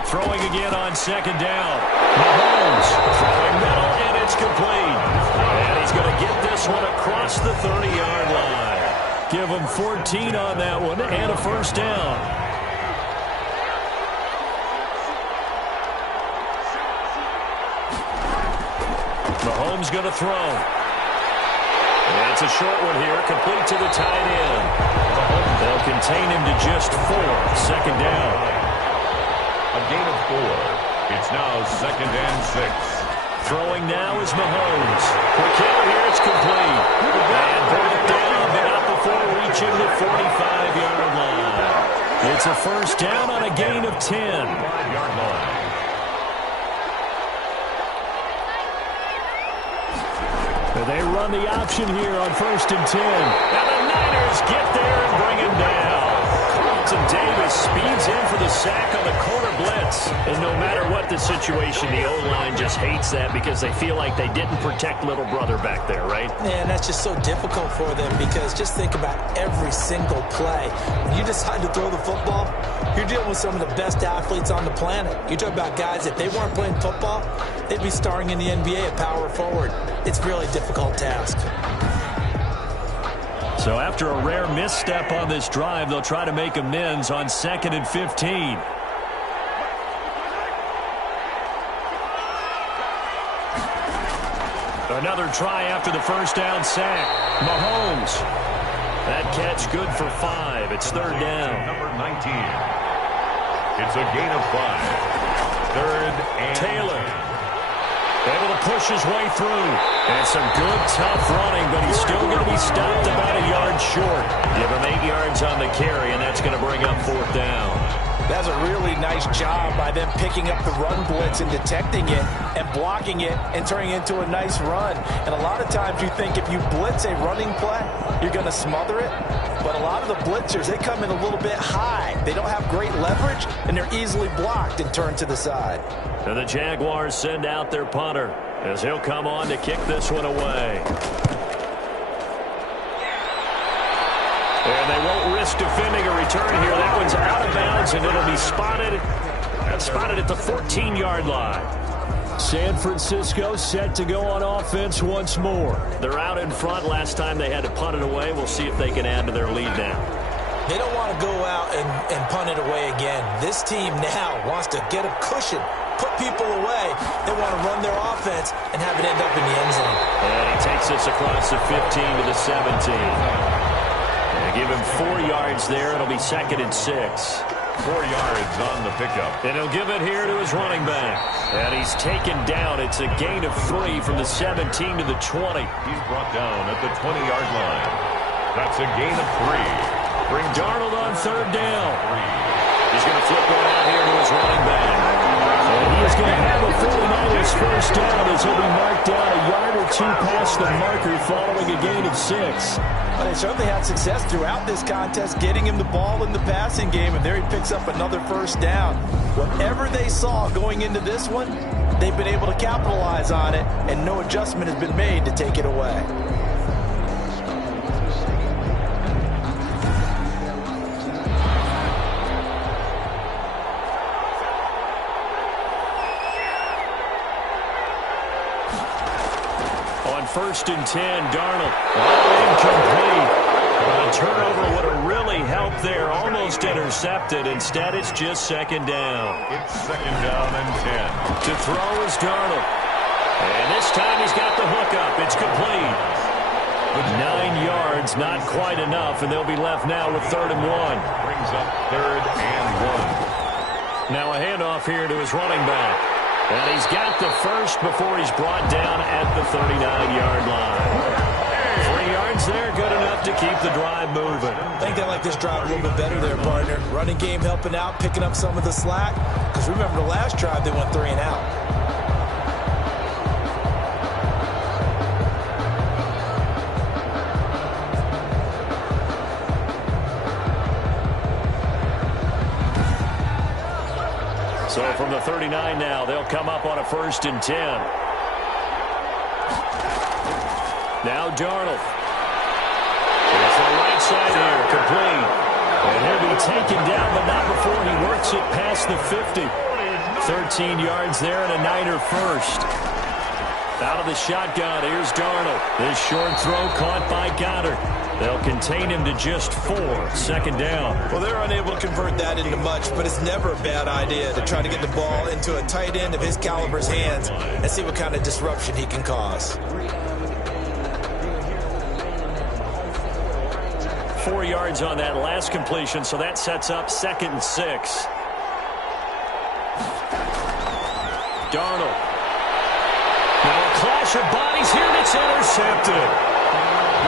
Throwing again on second down. Mahomes throwing middle, and it's complete. And he's going to get this one across the 30-yard line. Give him 14 on that one and a first down. Mahomes going to throw. And it's a short one here, complete to the tight end. They'll contain him to just 4. Second down. A gain of 4. It's now second and 6. Throwing now is Mahomes. Quick hitter here, it's complete. And brought down, but not before reaching the 45-yard line. It's a first down on a gain of 10. 5-yard line. They run the option here on first and 10. And the Niners get there and bring him down. Carlton Davis speeds in for the sack on the corner blitz. And no matter what the situation, the O-line just hates that because they feel like they didn't protect little brother back there, right? Man, that's just so difficult for them because just think about every single play. When you decide to throw the football, you're dealing with some of the best athletes on the planet. You talk about guys, if they weren't playing football, they'd be starring in the NBA at power forward. It's a really difficult task. So after a rare misstep on this drive, they'll try to make amends on second and 15. Another try after the first down sack. Mahomes. That catch good for 5. It's third down. Number 19. It's a gain of 5. Third and Taylor. Able to push his way through. And some good, tough running, but he's still going to be stopped about a yard short. Give him 8 yards on the carry, and that's going to bring up fourth down. That's a really nice job by them picking up the run blitz and detecting it and blocking it and turning it into a nice run. And a lot of times you think if you blitz a running play, you're going to smother it. But a lot of the blitzers, they come in a little bit high. They don't have great leverage, and they're easily blocked and turned to the side. And the Jaguars send out their punter as he'll come on to kick this one away. And they won't risk defending a return here. That one's out of bounds, and it'll be spotted at the 14-yard line. San Francisco set to go on offense once more. They're out in front. Last time they had to punt it away. We'll see if they can add to their lead now. They don't want to go out and punt it away again. This team now wants to get a cushion, put people away. They want to run their offense and have it end up in the end zone. And he takes this across the 15 to the 17. And give him 4 yards there. It'll be second and 6. 4 yards on the pickup. And he'll give it here to his running back. And he's taken down. It's a gain of 3 from the 17 to the 20. He's brought down at the 20-yard line. That's a gain of 3. Bring Darnold on third down. He's going to flip one out here to his running back. And he is going to have a 49ers first down as he'll be marked down a yard or two past the marker following a gain of 6. Well, they certainly had success throughout this contest getting him the ball in the passing game, and there he picks up another first down. Whatever they saw going into this one, they've been able to capitalize on it, and no adjustment has been made to take it away. First and 10, Darnold. Incomplete. A turnover would have really helped there. Almost intercepted. Instead, it's just second down. It's second down and 10. To throw is Darnold. And this time he's got the hook up. It's complete. With 9 yards, not quite enough, and they'll be left now with 3rd and 1. Brings up 3rd and 1. Now a handoff here to his running back. And he's got the first before he's brought down at the 39-yard line. 3 yards there, good enough to keep the drive moving. I think they like this drive a little bit better there, partner. Running game helping out, picking up some of the slack. Because remember, the last drive they went 3 and out. So from the 39 now, they'll come up on a 1st and 10. Now Darnold. It's the right side here, complete. And he'll be taken down, but not before he works it past the 50. 13 yards there and a Niner first. Out of the shotgun, here's Darnold. This short throw caught by Goddard. They'll contain him to just 4. 2nd down. Well, they're unable to convert that into much, but it's never a bad idea to try to get the ball into a tight end of his caliber's hands and see what kind of disruption he can cause. 4 yards on that last completion, so that sets up 2nd and 6. Darnold. Now a clash of bodies here, and it's intercepted.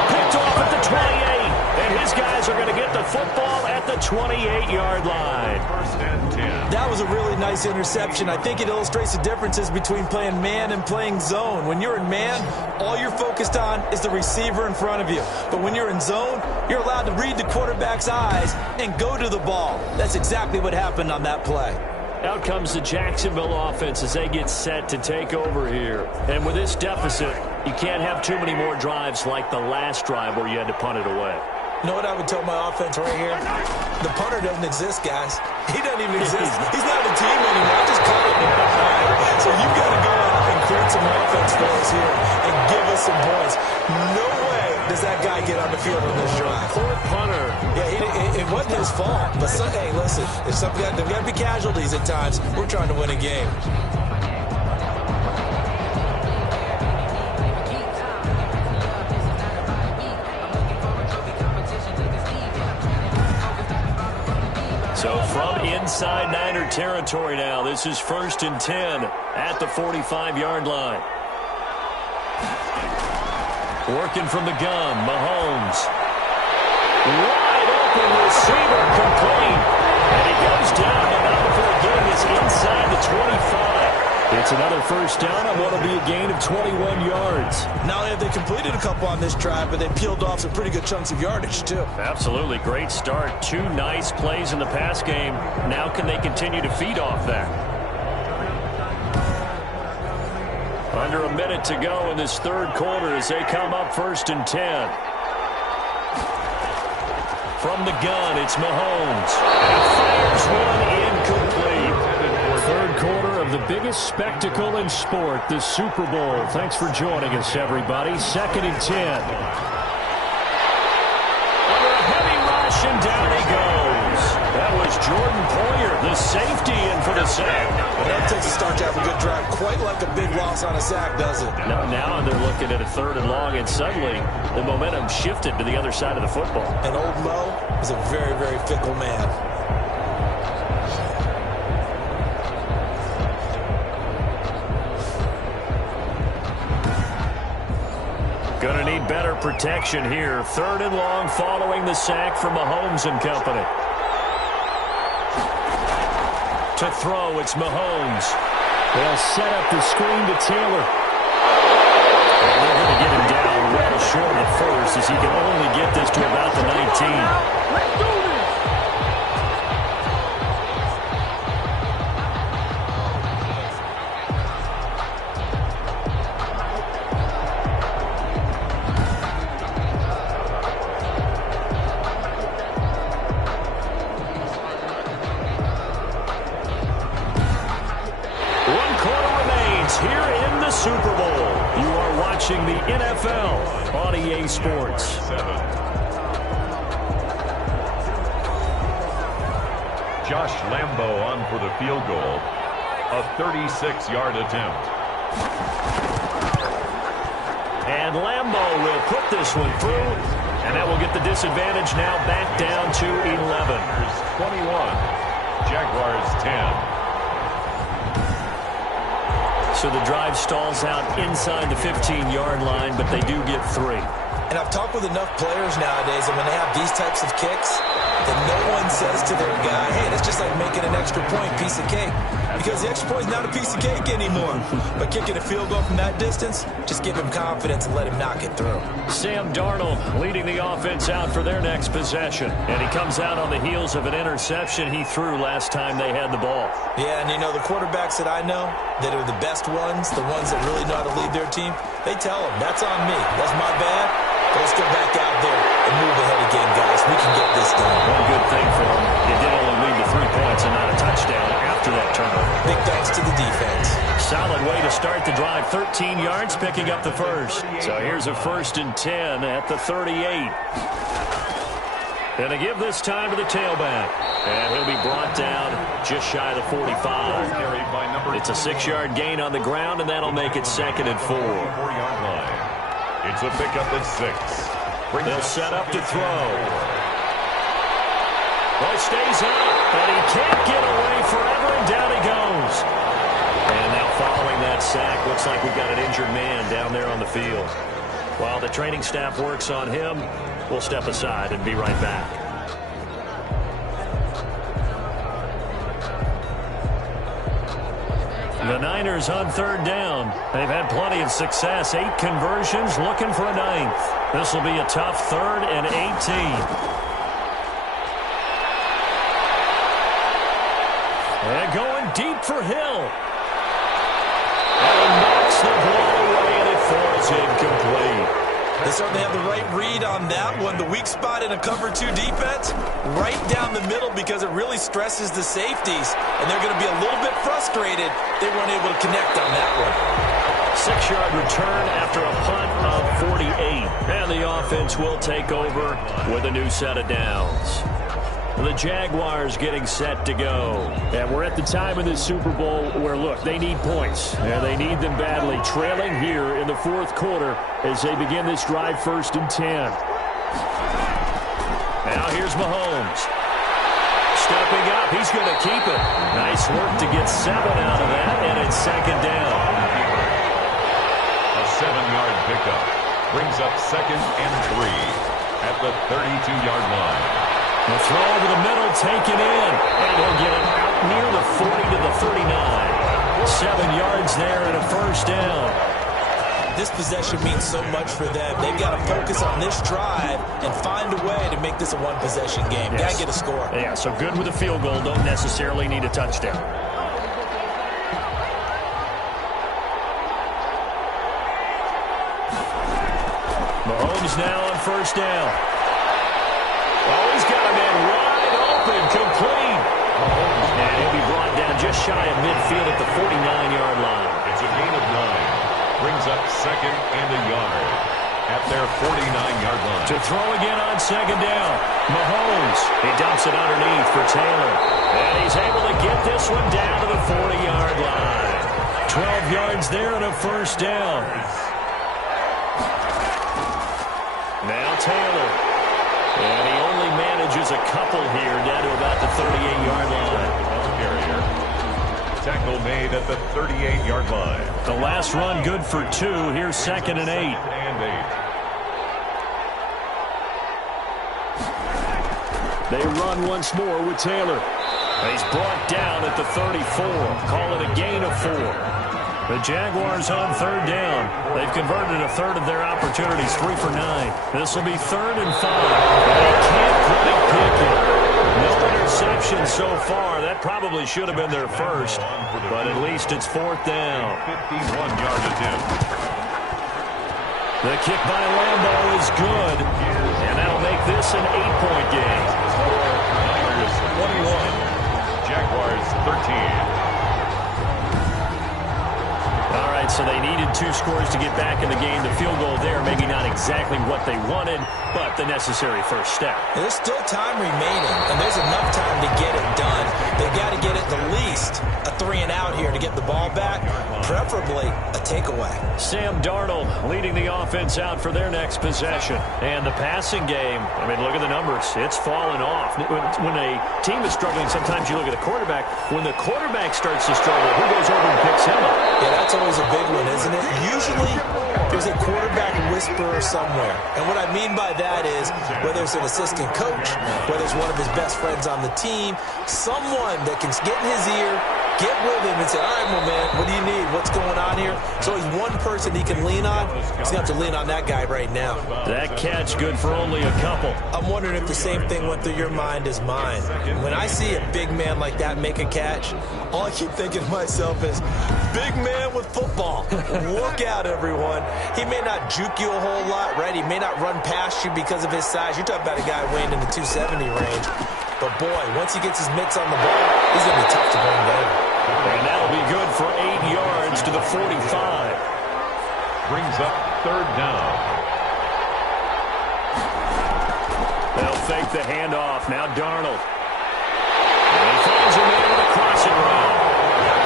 Picked off at the 28, and his guys are going to get the football at the 28-yard line. 1st and 10. That was a really nice interception. I think it illustrates the differences between playing man and playing zone. When you're in man, all you're focused on is the receiver in front of you. But when you're in zone, you're allowed to read the quarterback's eyes and go to the ball. That's exactly what happened on that play. Out comes the Jacksonville offense as they get set to take over here. And with this deficit, you can't have too many more drives like the last drive where you had to punt it away. You know what I would tell my offense right here? The punter doesn't exist, guys. He doesn't even exist. He's not a team anymore. I just call it. So you've got to go out and create some offense for us here and give us some points. No way does that guy get on the field on this drive. Poor punter. Yeah, it wasn't his fault. But, hey, listen, there's got to be casualties at times. We're trying to win a game. So from inside Niner territory now, this is 1st and 10 at the 45-yard line. Working from the gun, Mahomes. Wide open receiver, complete. And he goes down, but not before getting this inside the 25. It's another first down on what will be a gain of 21 yards. Not only have they completed a couple on this drive, but they peeled off some pretty good chunks of yardage, too. Absolutely. Great start. 2 nice plays in the pass game. Now can they continue to feed off that? Under a minute to go in this 3rd quarter as they come up 1st and 10. From the gun, it's Mahomes. And he fires one incomplete. 3rd quarter of the biggest spectacle in sport, the Super Bowl. Thanks for joining us, everybody. 2nd and 10. Under a heavy rush, and down he goes. That was Jordan Poyer, the safety, in for the sack. It never takes a start to have a good drive, quite like a big loss on a sack, does it? Now they're looking at a 3rd and long, and suddenly the momentum shifted to the other side of the football. And old Mo is a very, very fickle man. Going to need better protection here. 3rd and long following the sack from Mahomes and company. To throw, it's Mahomes. They'll set up the screen to Taylor. And they're going to get him down well short of the first as he can only get this to about the 19. Let's do this. Here in the Super Bowl, you are watching the NFL on EA Sports. Josh Lambo on for the field goal, a 36-yard attempt. And Lambo will put this one through, and that will get the disadvantage now back down to 11. 21, Jaguars 10. So the drive stalls out inside the 15-yard line, but they do get 3. And I've talked with enough players nowadays, and when they have these types of kicks, then no one says to their guy, hey, that's just like making an extra point piece of cake. Because the extra point is not a piece of cake anymore. But kicking a field goal from that distance, just give him confidence and let him knock it through. Sam Darnold leading the offense out for their next possession. And he comes out on the heels of an interception he threw last time they had the ball. Yeah, and you know, the quarterbacks that I know that are the best ones, the ones that really know how to lead their team, they tell them, that's on me. That's my bad. Let's go back out there and move ahead again, guys. We can get this done. One good thing for them, they did only lead to 3 points and not a touchdown after that turnover. Big thanks to the defense. Solid way to start the drive. 13 yards, picking up the first. So here's a 1st and 10 at the 38. Going to give this time to the tailback. And he'll be brought down just shy of the 45. It's a 6-yard gain on the ground, and that'll make it 2nd and 4. It's a pickup at 6. They'll set up to throw. Well, it stays up, but he can't get away forever, and down he goes. And now following that sack, looks like we've got an injured man down there on the field. While the training staff works on him, we'll step aside and be right back. The Niners on 3rd down. They've had plenty of success. 8 conversions, looking for a 9th. This will be a tough 3rd and 18. And going deep for Hill. And he knocks the ball away, and it falls incomplete. They certainly have the right read on that one. The weak spot in a cover 2 defense, right down the middle because it really stresses the safeties. And they're going to be a little bit frustrated they weren't able to connect on that one. 6-yard return after a punt of 48. And the offense will take over with a new set of downs. The Jaguars getting set to go. And we're at the time in this Super Bowl where, look, they need points. And they need them badly. Trailing here in the 4th quarter as they begin this drive 1st and 10. Now here's Mahomes. Stepping up. He's going to keep it. Nice work to get 7 out of that. And it's 2nd down. A 7-yard pickup brings up 2nd and 3 at the 32-yard line. The throw over the middle, taken in, and he'll get it out near the 40 to the 39. 7 yards there and a 1st down. This possession means so much for them. They've got to focus on this drive and find a way to make this a 1-possession game. Yes. Got to get a score. Yeah, so good with a field goal. Don't necessarily need a touchdown. Mahomes now on 1st down. Oh, he's got a man wide open, complete. And he'll be brought down just shy of midfield at the 49-yard line. It's a gain of 9. Brings up 2nd and a yard at their 49-yard line. To throw again on 2nd down. Mahomes, he dumps it underneath for Taylor. And he's able to get this one down to the 40-yard line. 12 yards there and a 1st down. Now Taylor. And he only manages a couple here down to about the 38-yard line. Carrier. Tackle made at the 38-yard line. The last run good for 2. Here's 2nd and 8. They run once more with Taylor. He's brought down at the 34. Call it a gain of 4. The Jaguars on third down. They've converted a third of their opportunities, 3 for 9. This will be 3rd and 5. They can't quite pick it. No interception so far. That probably should have been their first, but at least it's 4th down. 51-yard attempt. The kick by Lambo is good, and that'll make this an 8-point game. Niners 21, Jaguars 13. All right, so they needed 2 scores to get back in the game. The field goal there, maybe not exactly what they wanted, but the necessary first step. There's still time remaining, and there's enough time to get it done. They've got to get at the least a 3-and-out here to get the ball back, preferably a takeaway. Sam Darnold leading the offense out for their next possession. And the passing game, I mean, look at the numbers. It's fallen off. When a team is struggling, sometimes you look at the quarterback. When the quarterback starts to struggle, who goes over and picks him up? Yeah, that's always a big one, isn't it? Usually, there's a quarterback whisperer somewhere. And what I mean by that is, whether it's an assistant coach, whether it's one of his best friends on the team, someone that can get in his ear, get with him and say, all right, my man, what do you need? What's going on here? So he's one person he can lean on. He's going to have to lean on that guy right now. That catch good for only a couple. I'm wondering if the same thing went through your mind as mine. When I see a big man like that make a catch, all I keep thinking to myself is, big man with football. Look out, everyone. He may not juke you a whole lot, right? He may not run past you because of his size. You're talking about a guy weighing in the 270 range. But, boy, once he gets his mitts on the ball, he's going to be tough to bring down. And that'll be good for 8 yards to the 45. Brings up 3rd down. They'll fake the handoff. Now Darnold. And he finds a man with a crossing route.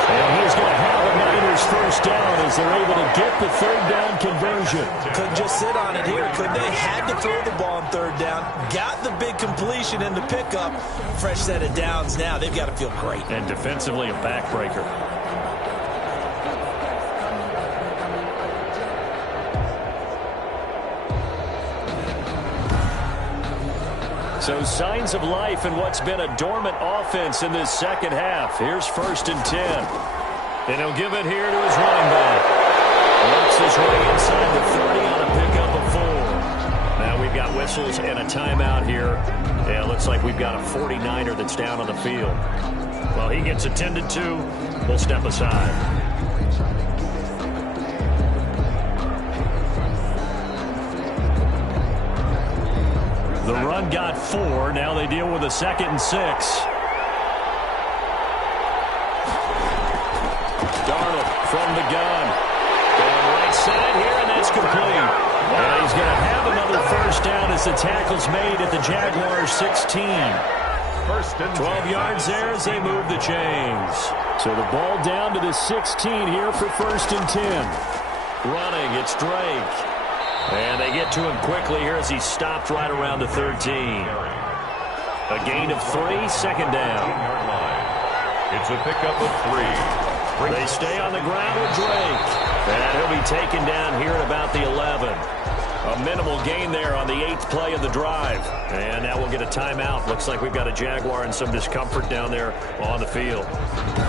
And he's going to have the Niners first down as they're able to get the 3rd down conversion. Couldn't just sit on it here, could they? Had to throw the ball on 3rd down. Got the big completion in the pickup. Fresh set of downs now. They've got to feel great. And defensively a backbreaker. So signs of life in what's been a dormant offense in this second half. Here's 1st and 10. And he'll give it here to his running back. Works his way inside the 30 on a pickup of 4. Now we've got whistles and a timeout here. Yeah, looks like we've got a 49er that's down on the field. Well, he gets attended to. We'll step aside. The run got 4. Now they deal with a 2nd and 6. Darnold from the gun. And right side here, and that's complete. And he's going to have another first down as the tackle's made at the Jaguars' 16. 12 yards there as they move the chains. So the ball down to the 16 here for 1st and 10. Running, it's Drake. And they get to him quickly here as he stopped right around the 13. A gain of 3, 2nd down. It's a pickup of 3. They stay on the ground with Drake. And he'll be taken down here at about the 11. A minimal gain there on the 8th play of the drive. And now we'll get a timeout. Looks like we've got a Jaguar in some discomfort down there on the field.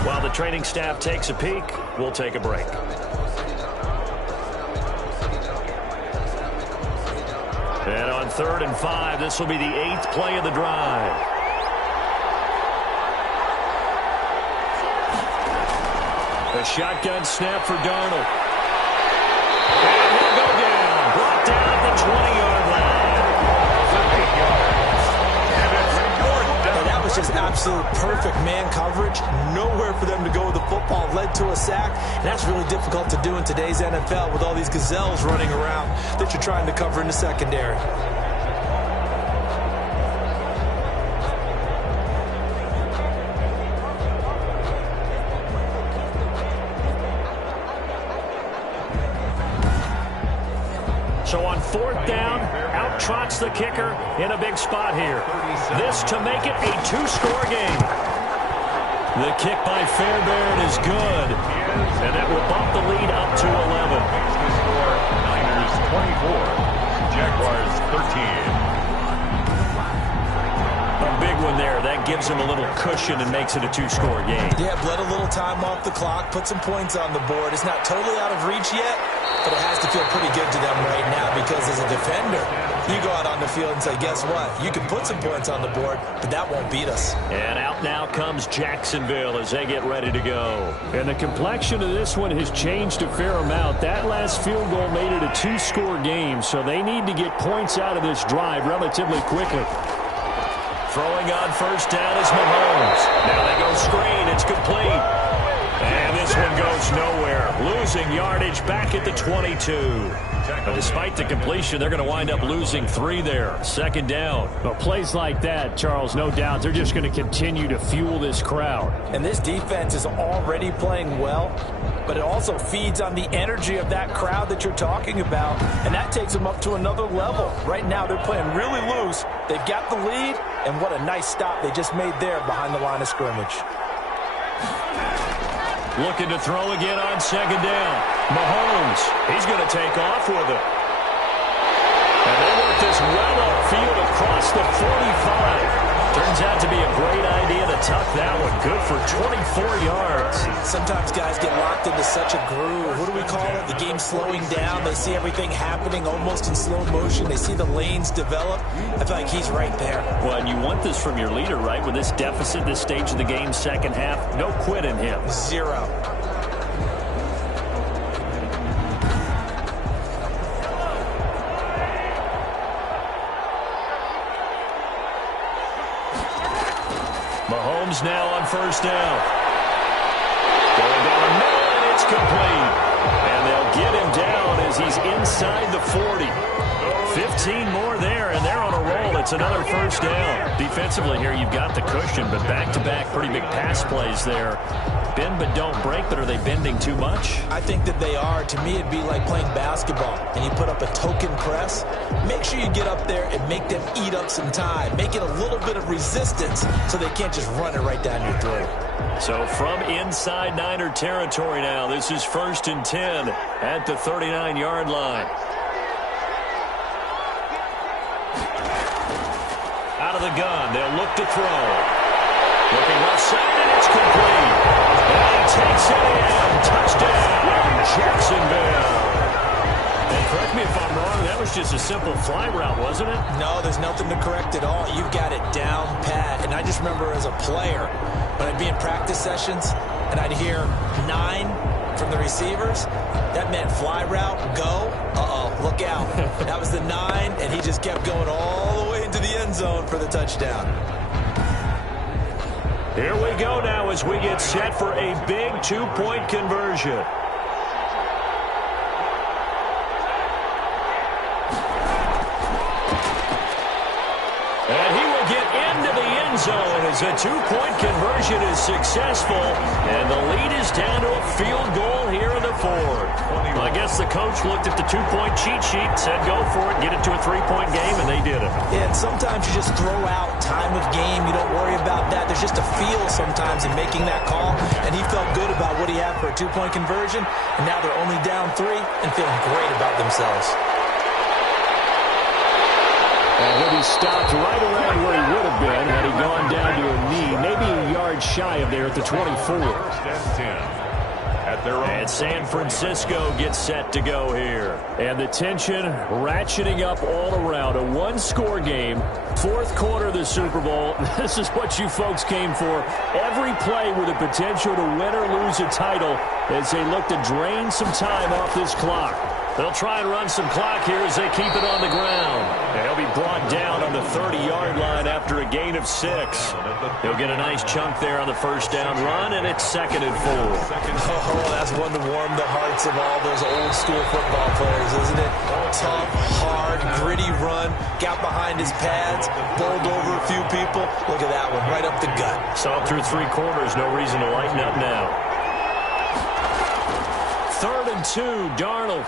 While the training staff takes a peek, we'll take a break. And on 3rd and 5, this will be the 8th play of the drive. A shotgun snap for Darnold. And he'll go down. Brought down at the 20-yard line. And that was just absolute perfect man coverage. Nowhere for them to go with the football. Led to a sack. And that's really difficult to do in today's NFL with all these gazelles running around that you're trying to cover in the secondary. So on 4th down, out trots the kicker in a big spot here. This to make it a 2-score game. The kick by Fairbairn is good. And that will bump the lead up to 11. Niners 24, Jaguars 13. A big one there. That gives him a little cushion and makes it a two-score game. Yeah, bled a little time off the clock, put some points on the board. It's not totally out of reach yet, but it has to feel pretty good to them right now because as a defender, you go out on the field and say, guess what? You can put some points on the board, but that won't beat us. And out now comes Jacksonville as they get ready to go. And the complexion of this one has changed a fair amount. That last field goal made it a two-score game, so they need to get points out of this drive relatively quickly. Throwing on first down is Mahomes. Now they go screen. It's complete. And this one goes nowhere. Losing yardage back at the 22. But despite the completion, they're going to wind up losing 3 there. Second down. Well, plays like that, Charles, no doubt, they're just going to continue to fuel this crowd. And this defense is already playing well, but it also feeds on the energy of that crowd that you're talking about, and that takes them up to another level. Right now, they're playing really loose. They've got the lead, and what a nice stop they just made there behind the line of scrimmage. Looking to throw again on second down. Mahomes, he's going to take off with it. And they work this well upfield across the 45. Turns out to be a great idea to tuck that one. Good for 24 yards. Sometimes guys get locked into such a groove. What do we call it? The game's slowing down. They see everything happening almost in slow motion. They see the lanes develop. I feel like he's right there. Well, and you want this from your leader, right? With this deficit, this stage of the game, second half, no quit in him. 0. Mahomes now on first down. Going down the middle, and it's complete. And they'll get him down as he's inside the 40. 15 more there, and they're on a roll. It's another first down. Defensively here, you've got the cushion, but back-to-back pretty big pass plays there. Bend but don't break, but are they bending too much? I think that they are. To me, it'd be like playing basketball, and you put up a token press. Make sure you get up there and make them eat up some time. Make it a little bit of resistance so they can't just run it right down your throat. So from inside Niner territory now, this is 1st and 10 at the 39-yard line. Out of the gun, they'll look to throw. Looking left side, and it's complete. And he takes it in. Touchdown, Jacksonville. And correct me if I'm wrong, that was just a simple fly route, wasn't it? No, there's nothing to correct at all. You've got it down pat. And I just remember as a player, when I'd be in practice sessions, and I'd hear 9 from the receivers, that meant fly route, go, look out. That was the 9, and he just kept going all the way into the end zone for the touchdown. Here we go now as we get set for a big 2-point conversion. And he will get into the end zone as a 2-point conversion is successful. And the lead is down to a field goal here in the 4th. Well, I guess the coach looked at the 2-point cheat sheet, said go for it, get it to a 3-point game, and they did it. Yeah, and sometimes you just throw out time of game. You don't worry about that. There's just a feel sometimes in making that call. And he felt good about what he had for a 2-point conversion. And now they're only down 3 and feeling great about themselves. And he'll be stopped right around where he would have been had he gone down to a knee, maybe a yard shy of there at the 24. And San Francisco gets set to go here. And the tension ratcheting up all around. A 1-score game, 4th quarter of the Super Bowl. This is what you folks came for. Every play with the potential to win or lose a title as they look to drain some time off this clock. They'll try and run some clock here as they keep it on the ground. And he'll be brought down on the 30-yard line after a gain of 6. He'll get a nice chunk there on the first down run, and it's 2nd and 4. Oh, that's one to warm the hearts of all those old-school football players, isn't it? Tough, hard, gritty run, got behind his pads, bowled over a few people. Look at that one, right up the gut. Saw through 3 quarters, no reason to lighten up now. 3rd and 2, Darnold.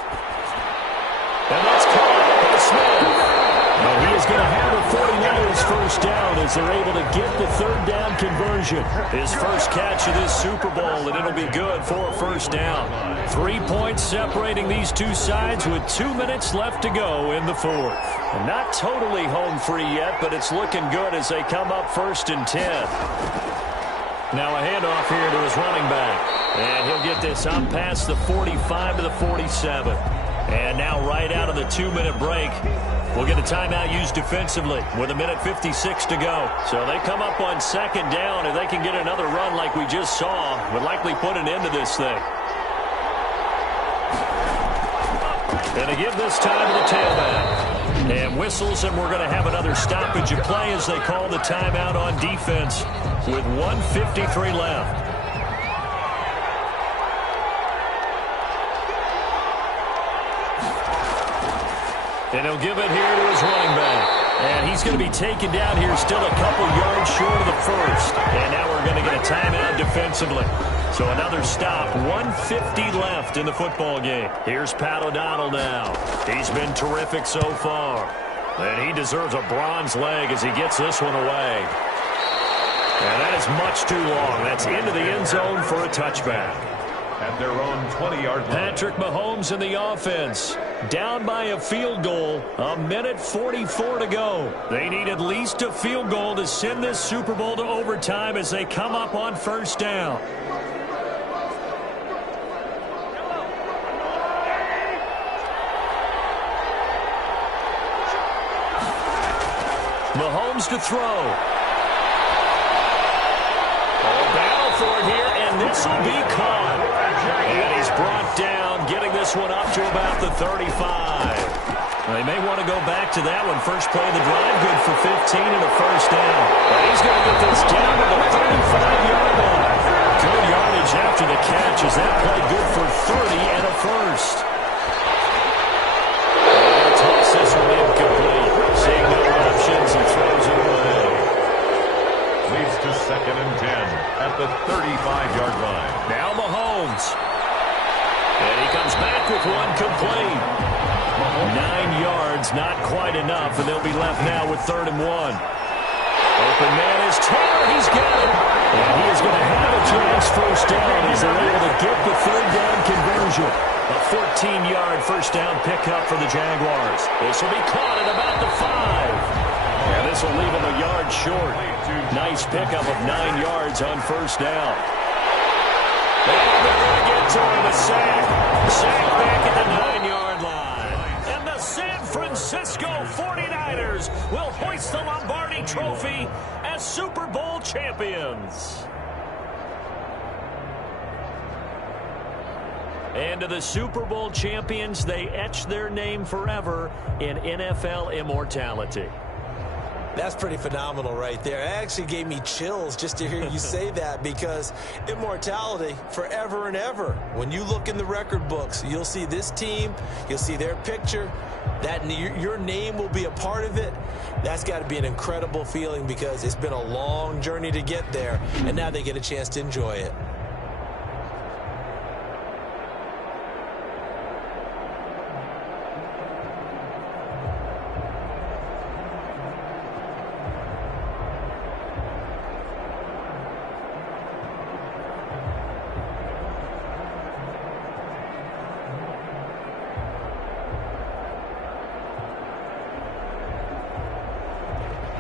And that's caught by Smith. And he is going to have a 49ers first down as they're able to get the third down conversion. His first catch of this Super Bowl, and it'll be good for a first down. 3 points separating these two sides with 2 minutes left to go in the fourth. And not totally home free yet, but it's looking good as they come up 1st and 10. Now a handoff here to his running back. And he'll get this up past the 45 to the 47. And now right out of the 2-minute break, we'll get a timeout used defensively with 1:56 to go. So they come up on 2nd down. If they can get another run like we just saw, would likely put an end to this thing. And to give this time to the tailback. And whistles, and we're going to have another stoppage of play as they call the timeout on defense with 1:53 left. And he'll give it here to his running back. And he's going to be taken down here still a couple yards short of the first. And now we're going to get a timeout defensively. So another stop. 1:50 left in the football game. Here's Pat O'Donnell now. He's been terrific so far. And he deserves a bronze leg as he gets this one away. And that is much too long. That's into the end zone for a touchback. At their own 20-yard line. Patrick Mahomes in the offense. Down by a field goal. 1:44 to go. They need at least a field goal to send this Super Bowl to overtime as they come up on 1st down. Mahomes to throw. Battle for it here, and this will be caught. And he's brought down, getting this one up to about the 35. They may want to go back to that one. First play of the drive, good for 15 and a first down. But he's going to get this down to the 35-yard line. Good yardage after the catch as that play good for 30 and a first. And toss this one incomplete. Seeing no options, he throws it away. Leads to 2nd and 10 at the 35-yard line. Now Mahomes. And he comes back with one complete. 9 yards, not quite enough, and they'll be left now with 3rd and 1. Open man is Taylor. He's got it. And he is going to have a Jags first down as they're able to get the 3rd down conversion. A 14-yard first down pickup for the Jaguars. This will be caught at about the 5. And this will leave him a yard short. Nice pickup of 9 yards on first down. And they're going to get to him, a sack. Sack back at the 9-yard line. And the San Francisco 49ers will hoist the Lombardi Trophy as Super Bowl champions. And to the Super Bowl champions, they etch their name forever in NFL immortality. That's pretty phenomenal right there. It actually gave me chills just to hear you say that, because immortality forever and ever. When you look in the record books, you'll see this team, you'll see their picture, that your name will be a part of it. That's got to be an incredible feeling, because it's been a long journey to get there, and now they get a chance to enjoy it.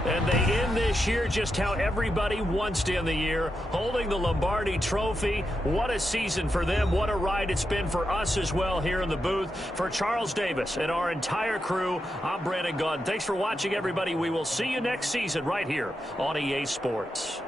And they end this year just how everybody wants to end the year, holding the Lombardi Trophy. What a season for them. What a ride it's been for us as well here in the booth. For Charles Davis and our entire crew, I'm Brandon Gaudin. Thanks for watching, everybody. We will see you next season right here on EA Sports.